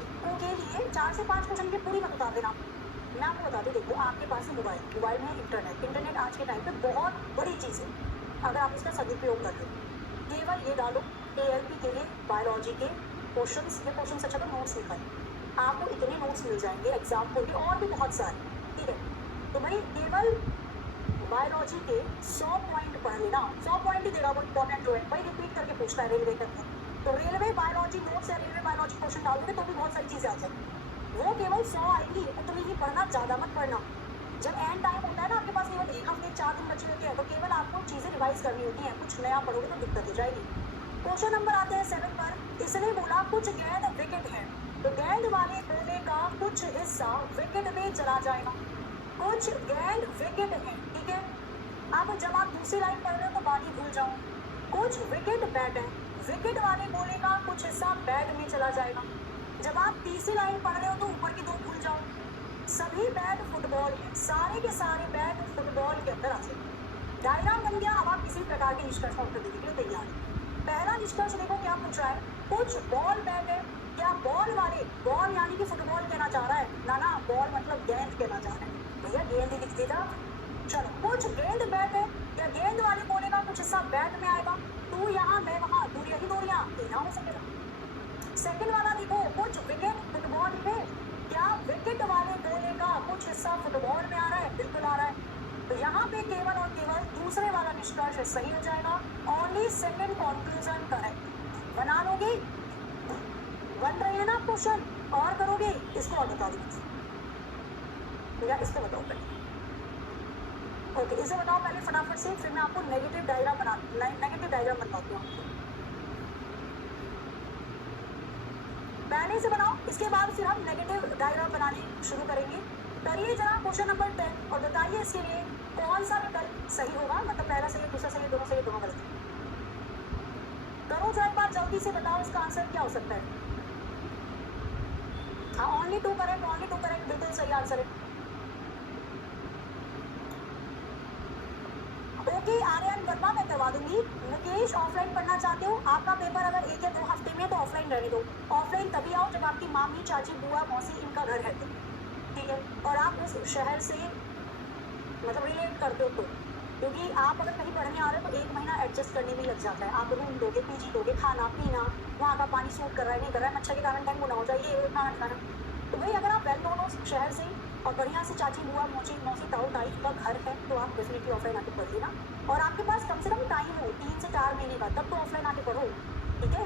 के लिए 4 से 5 क्वेश्चन की पूरी मत उतार देना। मैं आपको बता दूँ, देखो आपके पास है मोबाइल में इंटरनेट आज के टाइम पे बहुत बड़ी चीज़ है, अगर आप इसका सदुपयोग कर लो, केवल ये डालो ALP के लिए बायोलॉजी के क्वेश्चन अच्छा तो नोट्स लिखाएं, आपको इतने नोट्स मिल जाएंगे एग्जाम को भी, और भी बहुत सारे, ठीक है। तो भाई केवल बायोलॉजी के 100 पॉइंट पढ़ लेना, 100 पॉइंट ही देगा वो इंपॉर्टेंट जो है, वही रिपीट करके पूछता है रेलवे करके। तो रेलवे बायोलॉजी नोट्स या रेलवे बायोलॉजी क्वेश्चन डाल दोगे तो भी बहुत सारी चीज़ें आ जाएंगी। वो केवल 100 आएगी, उतनी ही पढ़ना, ज़्यादा मत पढ़ना। जब एंड टाइम होता है ना, आपके पास केवल एक हफ्ते 4 दिन बचे होते हैं, तो केवल आपको चीज़ें रिवाइज करनी होती हैं, कुछ नया पढ़ोगे तो दिक्कत हो जाएगी। क्वेश्चन नंबर आते हैं 7 पर। इसने बोला कुछ गेंद विकेट है, तो गेंद वाले गोले का कुछ हिस्सा विकेट में चला जाएगा। कुछ गेंद विकेट है, ठीक है। अब जब आप दूसरी लाइन पढ़ रहे हो तो बाकी भूल जाओ। कुछ विकेट बैट है, विकेट वाले गोले का कुछ हिस्सा बैट में चला जाएगा। जब आप तीसरी लाइन पढ़ रहे हो तो ऊपर की 2 भूल जाओ। सभी बैट फुटबॉल है, सारे के सारे बैट फुटबॉल के अंदर आ जाए। डायग्राम बन गया। अब आप किसी प्रकार के निष्कर्ष का उत्तर देने के लिए तैयार है। पहला निष्कर्ष देखो क्या पूछ रहा है, कुछ बॉल बैट है। क्या बॉल वाले, बॉल यानी कि फुटबॉल कहना चाह रहा है ना, बॉल मतलब गेंद कहना चाह रहा है, भैया गेंद ही लिख देगा। चलो, कुछ गेंद बैट है, या गेंद वाले गोले का कुछ हिस्सा बैट में आएगा। तू यहाँ मैं वहाँ, दूरियां ही दूरियां, ना हो सकेगा। सेकंड वाला देखो, कुछ विकेट फुटबॉल में, क्या विकेट वाले गोले का कुछ हिस्सा फुटबॉल में आ रहा है? बिल्कुल आ रहा है। तो यहाँ पे केवल और केवल दूसरे वाला निष्कर्ष सही हो जाएगा। Only second conclusion correct. बना लोगे? बन रहे हैं ना क्वेश्चन? और करोगे? इसको और बता दो, या इसको बताओ पहले। ओके, इसे बताओ पहले फटाफट से, फिर मैं आपको नेगेटिव डायग्राम बनवाती हूँ। पहले से बनाओ, इसके बाद फिर हम नेगेटिव डायग्राम बनाने शुरू करेंगे। करिए जरा क्वेश्चन नंबर 10 और बताइए इसके लिए कौन सा विकल्प सही होगा, मतलब पहला सही, दूसरा सही, दोनों सही, दोनों गलत। करो जो एक बार जल्दी से बताओ इसका आंसर क्या हो सकता है। हाँ, ओनली 2 करेक्ट, बिल्कुल सही आंसर है। ओके, आर्यन वर्मा मैं करवा दूंगी। मुकेश ऑफलाइन पढ़ना चाहते हो? आपका पेपर अगर 1 या 2 हफ्ते में, तो ऑफलाइन रहने दो। ऑफलाइन तभी आओ जब आपकी मामी, चाची, बुआ, मौसी इनका घर है, ठीक है, और आप उस शहर से मतलब रिलेट करते हो तो, क्योंकि आप अगर कहीं पढ़ने आ रहे हो तो 1 महीना एडजस्ट करने में लग जाता है। आप रूम दोगे, पीजी दोगे, खाना पीना, वहाँ का पानी सूट कर रहा है नहीं कर रहा है, मच्छर के कारण डेंगू ना हो जाए, ये खाना। तो भाई अगर आप वेल नोन हो शहर से और बढ़िया से चाची, बुआ, मौसी, ताऊ, ताई का घर है, तो आप डेफिनेटली ऑफलाइन आके पढ़िए ना। और आपके पास कम से कम टाइम हो 3 से 4 महीने का, तब तो ऑफलाइन आके पढ़ो, ठीक है।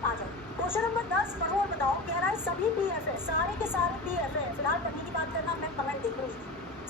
आ जाओ, क्वेश्चन नंबर 10 पढ़ो और बताओ। कह रहा है सभी पीएफ है, सारे के सारे पीएफ है। फिलहाल पढ़ने की बात करना, मैं कमेंट देखूंगी।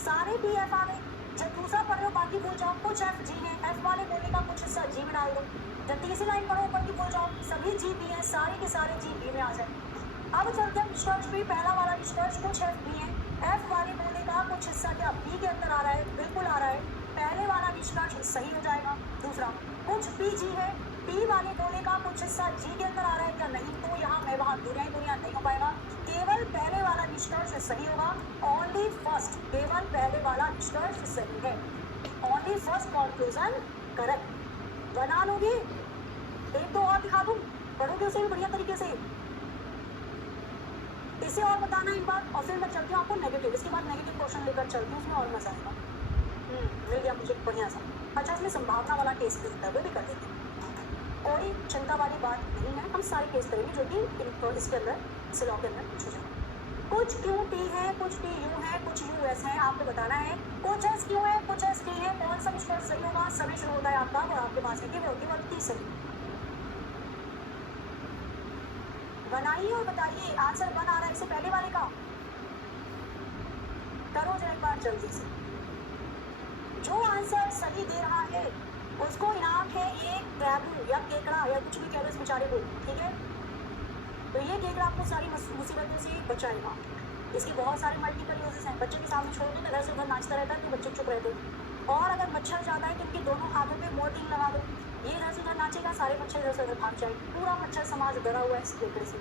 सारे पीएफ आ गए। जब दूसरा पढ़ रहे हो बाकी भूल जाओ। कुछ एफ जी है, एफ वाले गोले का कुछ हिस्सा जी में डाल दो। जब तीसरी लाइन पढ़ो ऊपर की भूल जाओ, सभी जी बी है, सारे के सारे जी बी में आ जाए। अब चलते हैं निष्कर्ष पे। पहला वाला निष्कर्ष, कुछ एफ बी है, एफ वाले गोले का कुछ हिस्सा क्या बी के अंदर आ रहा है? बिल्कुल आ रहा है। पहले वाला निष्कर्ष सही हो जाएगा। दूसरा, कुछ पी जी है, पी वाले गोले का कुछ हिस्सा जी के अंदर आ रहा है क्या? नहीं, तो यहाँ मैं वहाँ दूरियां नहीं हो पाएगा। केवल पहले वाला निष्कर्ष सही होगा। ओनली फर्स्ट, केवल पहले वाला निष्कर्ष सही है। Only first conclusion correct. बना लोगे? 1-2 और दिखा दूँ, पढ़ोगे उसे भी बढ़िया तरीके से। इसे और बताना एक बार, और फिर मैं चलती हूँ आपको नेगेटिव। इसके बाद नेगेटिव क्वेश्चन लेकर चलती हूँ, उसमें और मजा आएगा। मिल गया मुझे बढ़िया सा। अच्छा, इसमें संभावना वाला टेस्ट भी होता है, वो भी कर देते हैं। कोई चिंता वाली बात नहीं है, हम सारे केस करेंगे जो कि इसके अंदर सिलॉ के अंदर पूछे जाए। कुछ क्यू टी है, कुछ टी यू है, कुछ यू एस है, आपको बताना है। कुछ एस क्यू है, कुछ एस टी है, कौन सा निष्कर्ष सही होगा? सभी शुरू होता है आपका, और आपके पास है केवल 30 सेकंड। बनाइए और बताइए आंसर बन आ रहा है इससे पहले वाले का। करो जरा एक बार जल्दी से। जो आंसर सही दे रहा है उसको इनाम है एक क्रैबू या केकड़ा या कुछ भी कह दो इस बेचारे को, ठीक है। तो ये केकड़ा आपको सारी मुसीबतों से बचाएगा। इसके बहुत सारे मल्टीपल यूजेस हैं। बच्चे के सामने छोड़ दो तो इधर से उधर नाचता रहता है, तो बच्चे चुप रहते हैं। और अगर मच्छर ज़्यादा है तो इनके दोनों हाथों पे मोर्टिन लगा दो, ये इधर से उधर नाचेगा, सारे मच्छर इधर से उधर भाग जाएंगे। पूरा मच्छर समाज डरा हुआ है इस केकड़े से।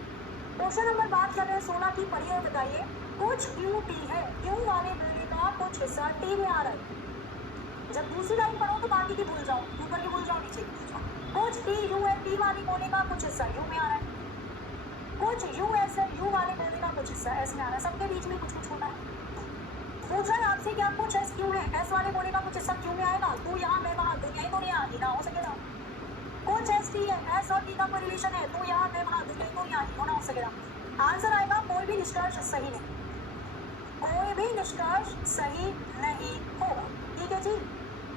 क्वेश्चन नंबर बात कर रहे हैं 16 की, पढ़िए और बताइए। कुछ क्यू टी है, क्यू वाले गोले का कुछ हिस्सा टी में आ रहा है। जब दूसरी लाइन पढ़ो तो बाकी की भूल जाओ, ऊपर की भूल जाओ, नीचे की भूल जाओ। कुछ टी यू है, टी वाले गोले का कुछ हिस्सा यू में आ रहा है। कुछ यू एस है, यू वाले गोले का कुछ हिस्सा एस में आ रहा है। सबके बीच में कुछ कुछ होता है। पूछ रहा है आपसे क्या कुछ एस क्यू है, एस वाले गोले का कुछ हिस्सा क्यू में आएगा। तू यहाँ मैं वहाँ, दुनिया ही दुनिया, ना हो सकेगा। कुछ एस टी है, एस और टी का कोई रिलेशन है, तू यहाँ मैं वहाँ, दुनिया ही दुनिया, होना हो सकेगा। आंसर आएगा कोई भी निष्कर्ष सही नहीं। कोई भी निष्कर्ष सही नहीं होगा। ठीक है जी,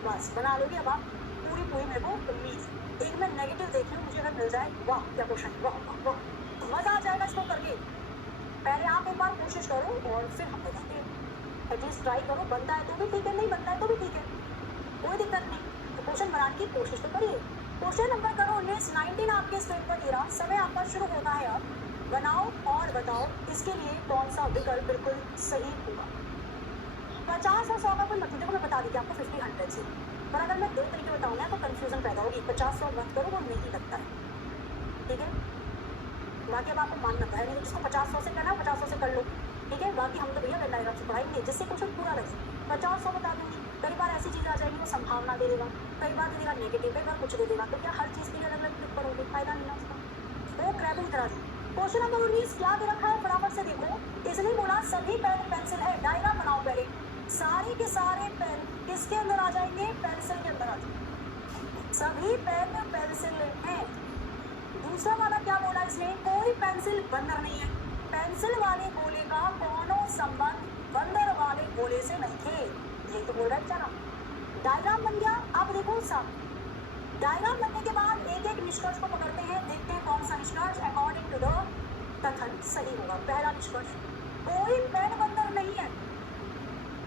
बस बना लोगे अब आप, पूरी पूरी मेरे को उम्मीद है। एक मैं नेगेटिव देख लूँ, मुझे अगर मिल जाए, वाह क्या क्वेश्चन, वाह वाह वाह, मजा आ जाएगा इसको करके। पहले आप एक बार कोशिश करो और फिर हम बताते हैं, एटलीस्ट ट्राई करो, बनता है तो भी ठीक है, नहीं बनता है तो भी ठीक है, कोई दिक्कत नहीं। तो क्वेश्चन बनाने की कोशिश तो करिए। क्वेश्चन नंबर करो 19 आपके स्क्रीन पर दे रहा, समय आपका शुरू होता है अब। बनाओ और बताओ इसके लिए कौन सा विकल्प बिल्कुल सही होगा। 50 और 100 का कोई मतलब, देखो मैं बता दी थी आपको 50 100 से, पर अगर मैं दो तरीके बताऊँ ना तो कंफ्यूजन पैदा होगी। 50 100 मत करो, वो नहीं लगता है, ठीक है। बाकी अब आपको मानना है नहीं, जिसको 50 100 से करना है 50 100 से कर लो, ठीक है। बाकी हम तो भैया वेन डायग्राम से पढ़ाएंगे जिससे क्वेश्चन पूरा लगे। 50 100 बता दूंगी, कई बार ऐसी चीज़ आ जाएगी वो संभावना दे देगा, कई बार दे देगा नेगेटिव, कई बार कुछ दे देगा, तो क्या हर चीज़ के लिए अलग अलग क्लिक करोगे, फायदा नहीं ना उसका। वो क्रैबिंग करा दी। क्वेश्चन नंबर 19 क्या दे रखा है फटाफट से देखो। इसने बोला सभी पेन पेंसिल है, डायग्राम बनाओ पहले। सारे के सारे पेन किसके अंदर आ जाएंगे, पेंसिल के अंदर आ जाएंगे। सभी पेन पेंसिल हैं। दूसरा वाला क्या बोला इसने, कोई पेंसिल बंदर नहीं है। पेंसिल वाले गोले का कोनो संबंध बंदर वाले गोले से नहीं थे, ये तो बोल रहा है बेचारा। डायग्राम बन गया। अब देखो सब डायग्राम बनने के बाद एक एक निष्कर्ष को पकड़ते हैं, देखते हैं कौन सा निष्कर्ष अकॉर्डिंग टू द कथन सही होगा। पहला निष्कर्ष, कोई पेन बंदर नहीं है।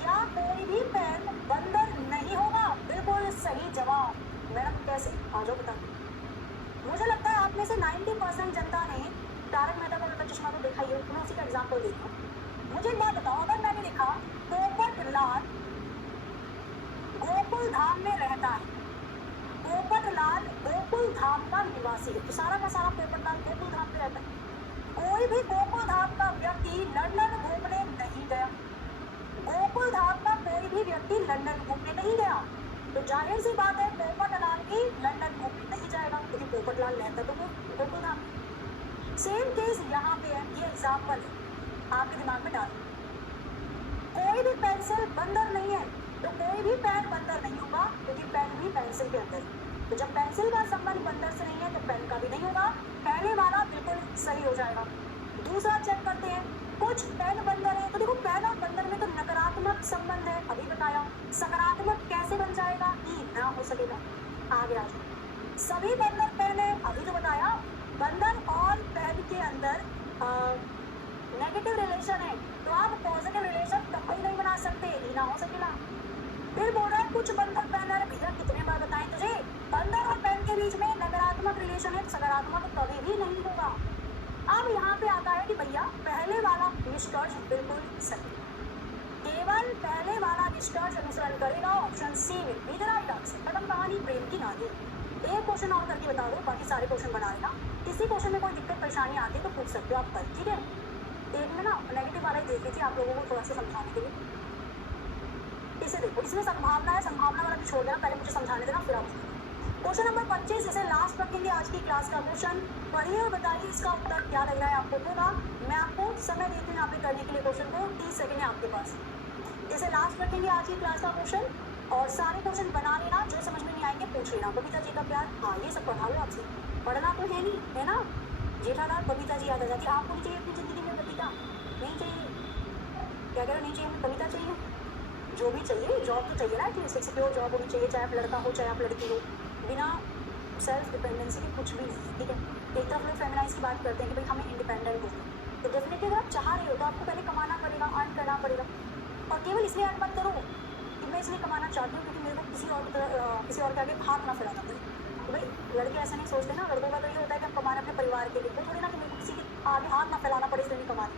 क्या कोई भी पेन बंदर नहीं होगा, बिल्कुल सही जवाब। मैडम कैसे, आ जाओ बता। मुझे लगता है आप में से 90% जनता ने तारक मेहता का उल्टा चश्मा तो देखा ही हो, मैं उसी का एग्जाम्पल देखा। मुझे एक बात बताओ, अगर मैंने देखा पोपटलाल गोकुल धाम में रहता है, पोपटलाल गोकुल धाम का निवासी है, तो सारा का सारा पोपटलाल गोकुल धाम में रहता है। कोई भी गोकुल धाम का व्यक्ति लंदन घूमने नहीं गया। गोकुल धाम का कोई भी व्यक्ति लंदन घूमने नहीं गया, तो जाहिर सी बात है पोपटलाल भी लंदन घूमने नहीं जाएगा, क्योंकि पोपटलाल रहता तो गोकुल धाम। सेम केस यहाँ पे है, ये एग्जाम्पल है, आपके दिमाग में डाल। कोई भी पेंसिल बंदर नहीं है, तो कोई भी पेन बंदर नहीं होगा, क्योंकि पेन भी पेंसिल के अंदर है। तो जब पेंसिल का संबंध बंदर से नहीं है तो पेन का भी नहीं होगा। पहले वाला बिल्कुल सही हो जाएगा। दूसरा चेक करते हैं, कुछ पेन बंदर है, तो देखो पेन और बंदर में तो नकारात्मक संबंध है, अभी बताया। सकारात्मक कैसे बन जाएगा, ई ना हो सकेगा। आगे आ जाओ, सभी बंदर पेन है, अभी तो बताया। बंदर और पेन के अंदर नेगेटिव रिलेशन है, तो आप पॉजिटिव रिलेशन कभी नहीं बना सकते, ई ना हो सकेगा। फिर बोल रहा है कुछ बंदर पेन है, भैया कितने बार बताएं तुझे, बंदर और पेन के बीच में नकारात्मक रिलेशन है, सकारात्मक कभी भी नहीं होगा। अब यहाँ पे आता है कि भैया पहले वाला निष्कर्ष बिल्कुल सही, केवल पहले वाला निष्कर्ष अनुसरण करेगा, ऑप्शन सी में बी द राइट आंसर। खत्म कहानी, प्रेम की नानी। एक क्वेश्चन और करके बता दो, बाकी सारे क्वेश्चन बना लेना। किसी क्वेश्चन में कोई दिक्कत परेशानी आती है तो पूछ सकते हो आप कल, ठीक है। एक में ना नेगेटिव वाला ही देख लीजिए आप लोगों को थोड़ा सा समझाने के लिए। इसे देखो, इसमें संभावना है, संभावना वाला भी छोड़ देना, पहले मुझे समझाने देना फिर आप। क्वेश्चन नंबर 25, इसे लास्ट रखेंगे आज की क्लास का क्वेश्चन। पढ़िए और बताइए इसका उत्तर क्या लग रहा है आपको। होगा, मैं आपको समय देती हूँ यहाँ पे करने के लिए क्वेश्चन को, 30 सेकंड है आपके पास। इसे लास्ट रखेंगे आज की क्लास का क्वेश्चन, और सारे क्वेश्चन बना लेना, जो समझ में नहीं आएंगे पूछ लेना। बबीता जी का प्यार, हाँ ये सब पढ़ा लो आपसे, पढ़ना तो है नहीं, है ना। जेठालाल बबीता जी याद आ जाती है। आपको नहीं चाहिए अपनी ज़िंदगी में बबीता, नहीं चाहिए, क्या कह रहे नहीं चाहिए, बबीता चाहिए, जो भी चाहिए, जॉब तो चाहिए ना, एटलीस्ट एक सिक्योर जॉब होनी चाहिए, चाहे आप लड़का हो चाहे आप लड़की हो। बिना सेल्फ डिपेंडेंसी के कुछ भी नहीं है, ठीक है। एक तरफ लोग फेमिनाइज की बात करते हैं कि भाई हमें इंडिपेंडेंट हो, तो डेफिनेटली अगर आप चाह रहे हो तो आपको पहले कमाना पड़ेगा, अर्न करना पड़ेगा। और केवल इसलिए अर्न मत करो कि मैं इसलिए कमाना चाहती हूँ क्योंकि मेरे को किसी और के आगे हाथ ना फैलाना पड़े। तो भाई लड़के ऐसा नहीं सोचते ना, लड़कों का तो ये होता है कि हम कमाना अपने परिवार के लिए, तो थोड़ी ना कि मेरे को किसी के आगे हाथ ना फैलाना पड़े इसलिए नहीं कमाना।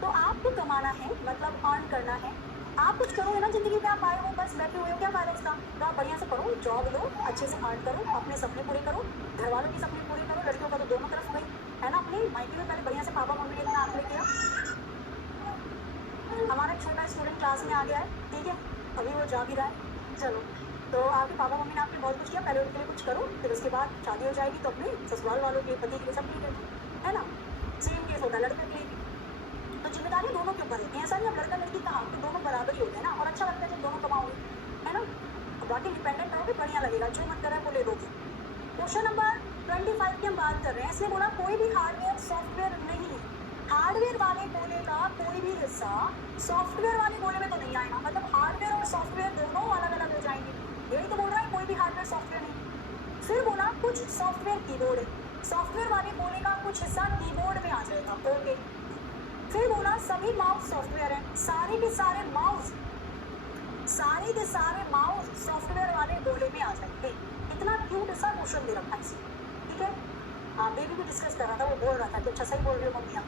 तो आपको कमाना है, मतलब अर्न करना है। आप कुछ करोगे ना जिंदगी में, आप आए हो बस बैठे हुए हो, क्या फायदा उसका। तो आप बढ़िया से पढ़ो, जॉब लो, अच्छे से अर्न करो, अपने सपने पूरे करो, घर वालों के सपने पूरे करो। लड़कियों का तो दोनों तरफ गई है ना, अपने मायके में पहले बढ़िया से पापा मम्मी के नाम लेके आओ। हमारा छोटा स्टूडेंट क्लास में आ गया है, ठीक है, अभी वो जा भी रहा है। चलो, तो आपके पापा मम्मी ने आपने बहुत कुछ किया, पहले उनके लिए कुछ करो, फिर उसके बाद शादी हो जाएगी तो अपने ससुराल वालों के, पति के लिए, सब ठीक है ना। सेम केस होता है लड़के के लिए भी। तो जिम्मेदारी दोनों के ऊपर होती है, ऐसा नहीं अब लड़का लड़की कहाँ, तो दोनों बराबर ही होते हैं ना, और अच्छा लगता है जब दोनों कमाओगे, है ना। बाकी डिपेंडेंट रहोगे बढ़िया लगेगा, जो मन कर रहा है वो ले लोगे। क्वेश्चन नंबर 25 की हम बात कर रहे हैं। इसमें बोला कोई भी हार्डवेयर सॉफ्टवेयर नहीं है, हार्डवेयर वाले बोले का कोई कोई भी हिस्सा सॉफ्टवेयर वाले गोले में तो नहीं आएगा, मतलब हार्डवेयर और सॉफ्टवेयर दोनों अलग अलग हो जाएंगे। यही तो बोल रहा है, कोई भी हार्डवेयर सॉफ्टवेयर नहीं। फिर बोला कुछ सॉफ्टवेयर कीबोर्ड है, सॉफ्टवेयर वाले गोले का कुछ हिस्सा कीबोर्ड में आ जाएगा, ओके। फिर बोला सभी माउस सॉफ्टवेयर है, सारे के सारे माउस सॉफ्टवेयर वाले गोले में आ जाएंगे। इतना क्यूट सा क्वेश्चन दे रखा है इसे, ठीक है। हाँ, बेबी भी डिस्कस कर रहा था, वो बोल रहा था कि अच्छा सही बोल रही हो मम्मी आप,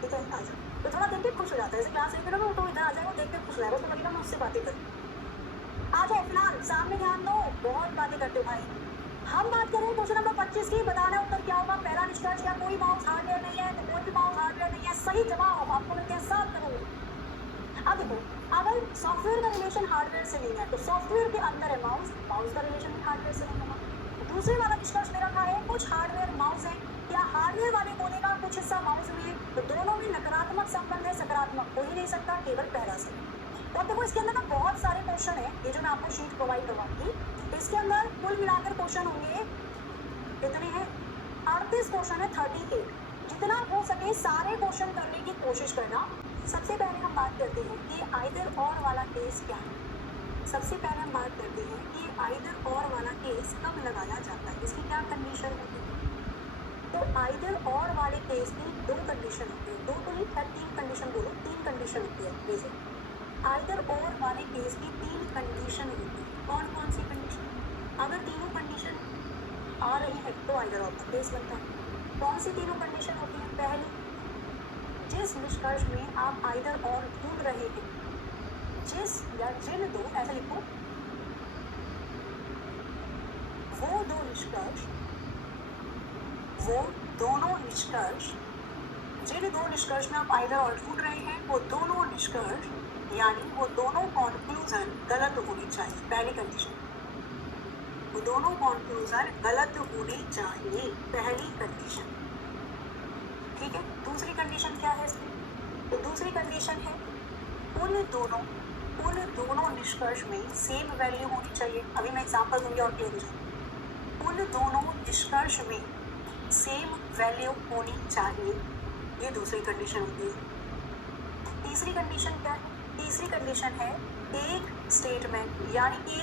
ठीक है। आ जाओ, तो थोड़ा देख के खुश हो जाता है, जैसे क्लास एक ना तो इधर आ जाए, वो देख के खुश रहेगा, तो लगेगा मैं उससे बातें करूँ। आ जाओ, फिलहाल सामने ध्यान दो, बहुत बातें करते हो भाई। हम बात करें क्वेश्चन नंबर 25 की, बताना उत्तर क्या होगा। पहला निष्कर्ष, या कोई माउस हार्डवेयर नहीं है तो कोई भी माउस हार्डवेयर नहीं है, सही जवाब आपको मिलते हैं 7 करोड़। अब देखो, अगर सॉफ्टवेयर का रिलेशन हार्डवेयर से नहीं है तो सॉफ्टवेयर के अंदर है माउस, माउस का रिलेशन भी हार्डवेयर से नहीं होगा। दूसरे वाला निष्कर्ष दे रखा है कुछ हार्डवेयर माउस है, या हार्डवेयर वाले कोने का कुछ हिस्सा माउस में है, तो दोनों में नकारात्मक संबंध है, सकारात्मक हो ही नहीं सकता, केवल पहला से। तो देखो इसके अंदर ना बहुत सारे क्वेश्चन है, ये जो मैं आपको शीट प्रोवाइड करवाऊंगी, इसके अंदर कुल मिलाकर क्वेश्चन होंगे कितने हैं, 38 क्वेश्चन है, 38। जितना हो सके सारे क्वेश्चन करने की कोशिश करना। सबसे पहले हम बात करते हैं कि आइदर और वाला केस क्या है। सबसे पहले हम बात करते हैं कि आइदर और वाला केस कब लगाया जाता है, इसकी क्या कंडीशन होती है। तो आइदर और वाले केस की 2 कंडीशन होती है, 2 तो नहीं 3 कंडीशन बोलो, 3 कंडीशन होती है। जैसे आइदर और वाले केस की 3 कंडीशन होती है। कौन कौन सी कंडीशन, अगर तीनों कंडीशन आ रही है तो आइदर और का केस बनता है। कौन सी तीनों कंडीशन होती है, पहली, जिस निष्कर्ष में आप आइदर और ढूंढ रहे हैं, जिस या जिन दो, ऐसा लिखो, वो दो निष्कर्ष, वो दोनों निष्कर्ष, जिन 2 निष्कर्ष में आप आइदर और ढूंढ रहे हैं, वो दोनों निष्कर्ष यानी वो दोनों कॉन्क्लूजन गलत होनी चाहिए। पहली कंडीशन, वो दोनों कॉन्क्लूजन गलत होने चाहिए, पहली कंडीशन, ठीक है। दूसरी कंडीशन क्या है इसमें, तो दूसरी कंडीशन है उन दोनों निष्कर्ष में सेम वैल्यू होनी चाहिए। अभी मैं एग्जांपल दूंगी और क्लियर हो जाए। उन दोनों निष्कर्ष में सेम वैल्यू होनी चाहिए, ये दूसरी कंडीशन होती है। तीसरी कंडीशन क्या है, तीसरी कंडीशन है एक स्टेटमेंट यानी कि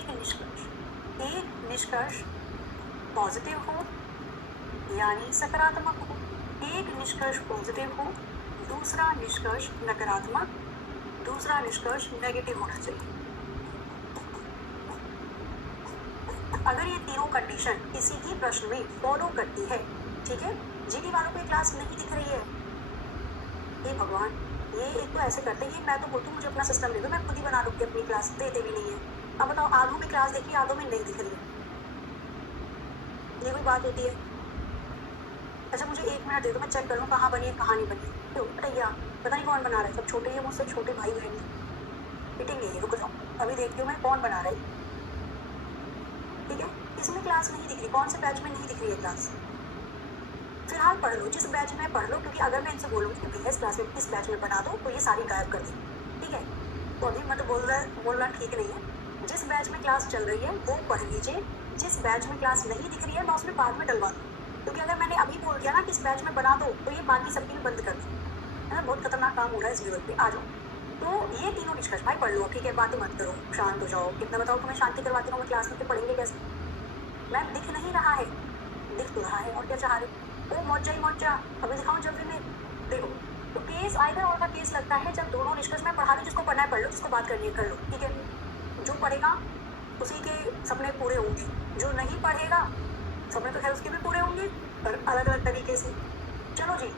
एक निष्कर्ष पॉजिटिव हो यानी सकारात्मक हो, एक निष्कर्ष पॉजिटिव हो, दूसरा निष्कर्ष नकारात्मक, दूसरा निष्कर्ष नेगेटिव होना चाहिए। अगर ये तीनों कंडीशन किसी भी प्रश्न में फॉलो करती है, ठीक है। जीडी वालों को क्लास नहीं दिख रही है, हे भगवान, ये एक तो ऐसे करते हैं, मैं तो बोलती हूँ मुझे अपना सिस्टम दे दो, मैं खुद ही बना लूँगी अपनी क्लास, देते भी नहीं है। अब बताओ, आधों में क्लास देखी, आधों में नहीं दिख रही है, ये कोई बात होती है। अच्छा मुझे 1 मिनट दे दो, मैं चेक कर लूँ कहाँ बनी है कहाँ नहीं बनी। क्यों भैया, पता नहीं कौन बना रहा है, सब छोटे हैं मुझसे, छोटे भाई बहन पिटेंगे ये, रुको जाओ अभी देखती हूँ मैं कौन बना रहा है, ठीक है। इसमें क्लास नहीं दिख रही, कौन से बैच में नहीं दिख रही है क्लास, फिलहाल पढ़ लो, जिस बैच में पढ़ लो, क्योंकि अगर मैं इनसे बोलूँगी कि भैया इस क्लास में इस बैच में पढ़ा दो तो ये सारी गायब कर देंगे, ठीक है। तो अभी मैं तो बोलना ठीक नहीं है, जिस बैच में क्लास चल रही है वो पढ़ लीजिए, जिस बैच में क्लास नहीं दिख रही है मैं उसमें बाद में डलवा दूँ, क्योंकि अगर मैंने अभी बोल दिया ना कि इस बैच में बना दो तो ये बाकी सबकी भी बंद कर दो, है ना। बहुत खतरनाक काम हो रहा है इस लेवल पे। आ जाओ, तो ये तीनों निष्कर्ष भाई पढ़ लो, ठीक है, बातें मत करो, शांत हो जाओ। कितना बताओ तुम्हें शांति करवाती हूँ मैं क्लास में, पढ़ेंगे कैसे। मैम दिख नहीं रहा है, दिख तो रहा है, और क्या चाह रहे हो, मौज जा, अभी दिखाऊँ जल्दी में, देखो। तो केस आइदर और का केस लगता है जब दोनों निष्कर्ष में पढ़ा लो, जिसको पढ़ना है पढ़ लो, जिसको बात करनी है कर लो, ठीक है। जो पढ़ेगा उसी के सपने पूरे होंगे, जो नहीं पढ़ेगा सपने तो खैर उसके भी पूरे होंगे पर अलग अलग तरीके से। चलो जी,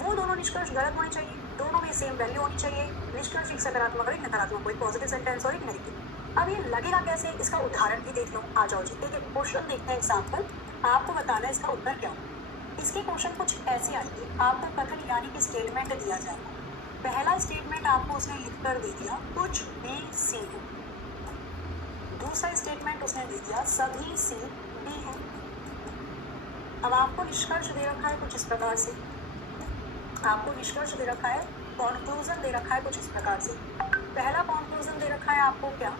वो दोनों निष्कर्ष गलत होने चाहिए, दोनों में सेम वैल्यू होनी चाहिए, निष्कर्ष एक सकारात्मक और एक नकारात्मक, कोई पॉजिटिव सेंटेंस और एक नेगेटिव। अब ये लगेगा कैसे, इसका उदाहरण भी देख लो। आ जाओ जी, एक क्वेश्चन देखते हैं, एग्जाम्पल, आपको बताना है इसका उत्तर क्या हो। इसके क्वेश्चन कुछ ऐसे आएंगे, आपको कथन यानी कि स्टेटमेंट दिया जाएगा। पहला स्टेटमेंट आपको उसने लिख कर दे दिया कुछ बी सी है, दूसरा स्टेटमेंट उसने दे दिया सभी सी बी है। अब आपको निष्कर्ष दे रखा है कुछ इस प्रकार से, आपको निष्कर्ष दे रखा है, कॉन्क्लूजन दे रखा है कुछ इस प्रकार से। पहला कॉन्क्लूजन दे रखा है आपको क्या,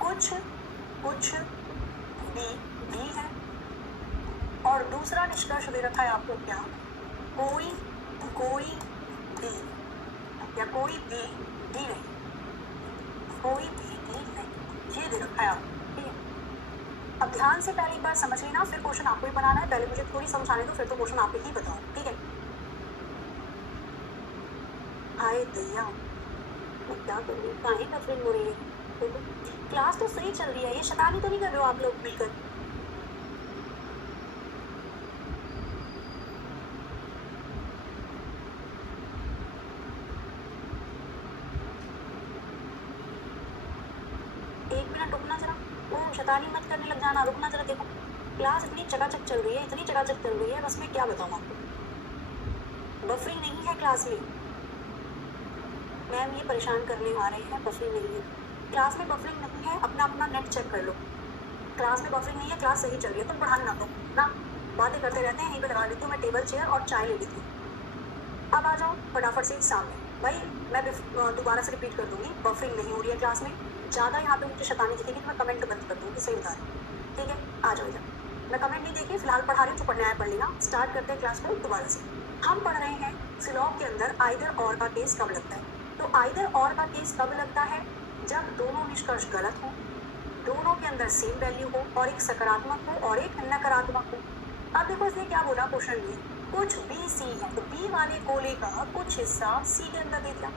कुछ बी है, और दूसरा निष्कर्ष दे रखा है आपको क्या, कोई बी। है कोई बी डी नहीं, कोई बी डी नहीं, ये दे रखा है आपको, ठीक है। अब ध्यान से पहले एक बार समझ लेना, फिर क्वेश्चन आपको ही बनाना है। पहले मुझे थोड़ी समझाने दो, फिर तो क्वेश्चन आप ही बताओ, ठीक है। हाय दैया, मैं क्या करूँ, काहे का फिल्म हो रही है। देखो क्लास तो सही चल रही है, ये शैतानी तो नहीं कर रहे हो आप लोग मिलकर। एक मिनट रुकना जरा, वो शैतानी मत करने लग जाना, रुकना जरा। देखो क्लास इतनी चकाचक चल रही है, इतनी चकाचक चल रही है, बस मैं क्या बताऊँ आपको। बफरिंग नहीं है क्लास में, मैम ये परेशान करने आ रहे हैं, बफरिंग नहीं है क्लास में, बफरिंग नहीं है। अपना अपना नेट चेक कर लो, क्लास में बफरिंग नहीं है, क्लास सही चल रही है। तुम पढ़ाने ना दो ना, बातें करते रहते हैं। यहीं पे लगा लेती हूँ मैं टेबल चेयर और चाय ले लेती हूँ। अब आ जाओ फटाफट से सामने। भाई मैं दोबारा से रिपीट कर दूंगी, बफरिंग नहीं हो रही है क्लास में। ज़्यादा यहाँ पे मुझे शैतानी दिखेगी तो मैं कमेंट बंद कर दूँगी, सही बता रही, ठीक है। आ जाओ इधर, मैं कमेंट नहीं देखी, फिलहाल पढ़ा रही हूँ, जो पढ़ना है पढ़ लेना। स्टार्ट करते हैं क्लास को दोबारा से। हम पढ़ रहे हैं सिलॉग के अंदर आइदर और का केस कब लगता है। तो आइदर और का केस कब लगता है, जब दोनों निष्कर्ष गलत हो, दोनों के अंदर सेम वैल्यू हो, और एक सकारात्मक हो और एक नकारात्मक हो। अब देखो इसने क्या बोला क्वेश्चन में, कुछ बी सी है, तो बी वाले गोले का कुछ हिस्सा सी के अंदर दे दिया।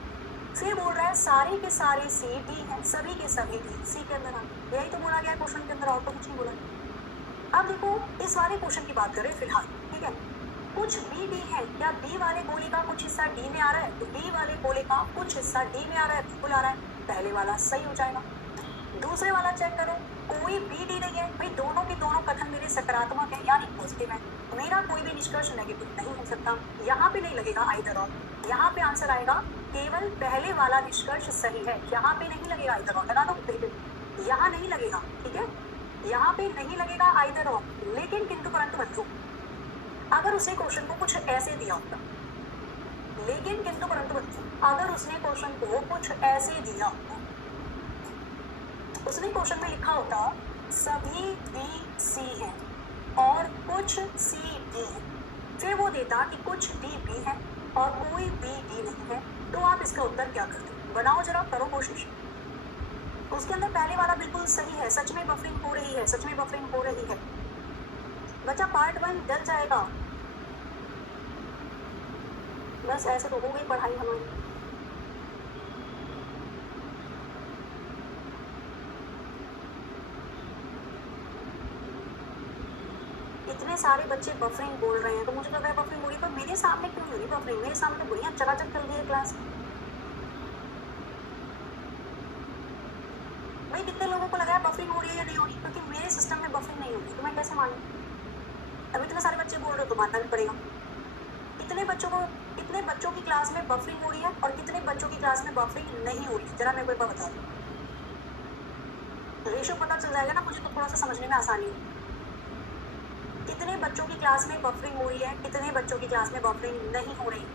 फिर बोल रहा है सारे के सारे सी डी हैं, सभी के सभी डी सी के अंदर आ, यही तो बोला गया है क्वेश्चन के अंदर, और तो कुछ नहीं बोला। अब देखो इस वाले क्वेश्चन की बात करें फिलहाल, ठीक है। कुछ बी डी है, क्या बी वाले गोले का कुछ हिस्सा डी में आ रहा है, तो बी वाले गोले का कुछ हिस्सा डी में आ रहा है, बिल्कुल आ रहा है, पहले वाला सही हो जाएगा। दूसरे वाला चेक करो, कोई बी डी नहीं है। भाई दोनों के दोनों कथन मेरे सकारात्मक है यानी पॉजिटिव है, मेरा कोई भी निष्कर्ष नेगेटिव नहीं हो सकता। यहाँ पे नहीं लगेगा आइदर और, यहाँ पे आंसर आएगा केवल पहले वाला निष्कर्ष सही है। यहाँ पे नहीं लगेगा आइदर और, लगा दो, यहाँ नहीं लगेगा, ठीक है। यहाँ पे नहीं लगेगा आइदर और, लेकिन किंतु परंतु बच्चों, अगर उसने क्वेश्चन को कुछ ऐसे दिया होता, लेकिन किंतु परंतु बच्चों, अगर उसने क्वेश्चन को कुछ ऐसे दिया होता, उसने क्वेश्चन में लिखा होता सभी बी सी हैं और कुछ सी डी है, फिर वो देता कि कुछ डी बी है और कोई बी डी नहीं है, तो आप इसका उत्तर क्या करते। बनाओ जरा, करो कोशिश। उसके अंदर पहले वाला बिल्कुल सही है, सच में बफरिंग हो रही है, सच में बफरिंग हो रही है। बच्चा पार्ट 1 डल जाएगा, बस ऐसे तो हो गई पढ़ाई हमारी। इतने सारे बच्चे बफरिंग बोल रहे हैं, तो मुझे लग रहा है बफरिंग हो रही है, पर मेरे सामने क्यों नहीं हो रही बफरिंग। मेरे सामने तो बढ़िया चकाचक चल रही है क्लास। भाई कितने लोगों को लगा है बफरिंग हो रही है या नहीं हो रही, क्योंकि मेरे सिस्टम में बफरिंग नहीं होती, तो मैं कैसे मानूं। अब इतने सारे बच्चे बोल रहे हो तो मानना भी पड़ेगा। कितने बच्चों की क्लास में बफरिंग हो रही है और कितने बच्चों की क्लास में बफरिंग नहीं हो रही है, जरा मेरे को एक बार बता दो। रेशो पता चल जाएगा ना मुझे, तो थोड़ा सा समझने में आसानी है। कितने बच्चों की क्लास में बफरिंग हो रही है, कितने बच्चों की क्लास में बफरिंग नहीं हो रही है।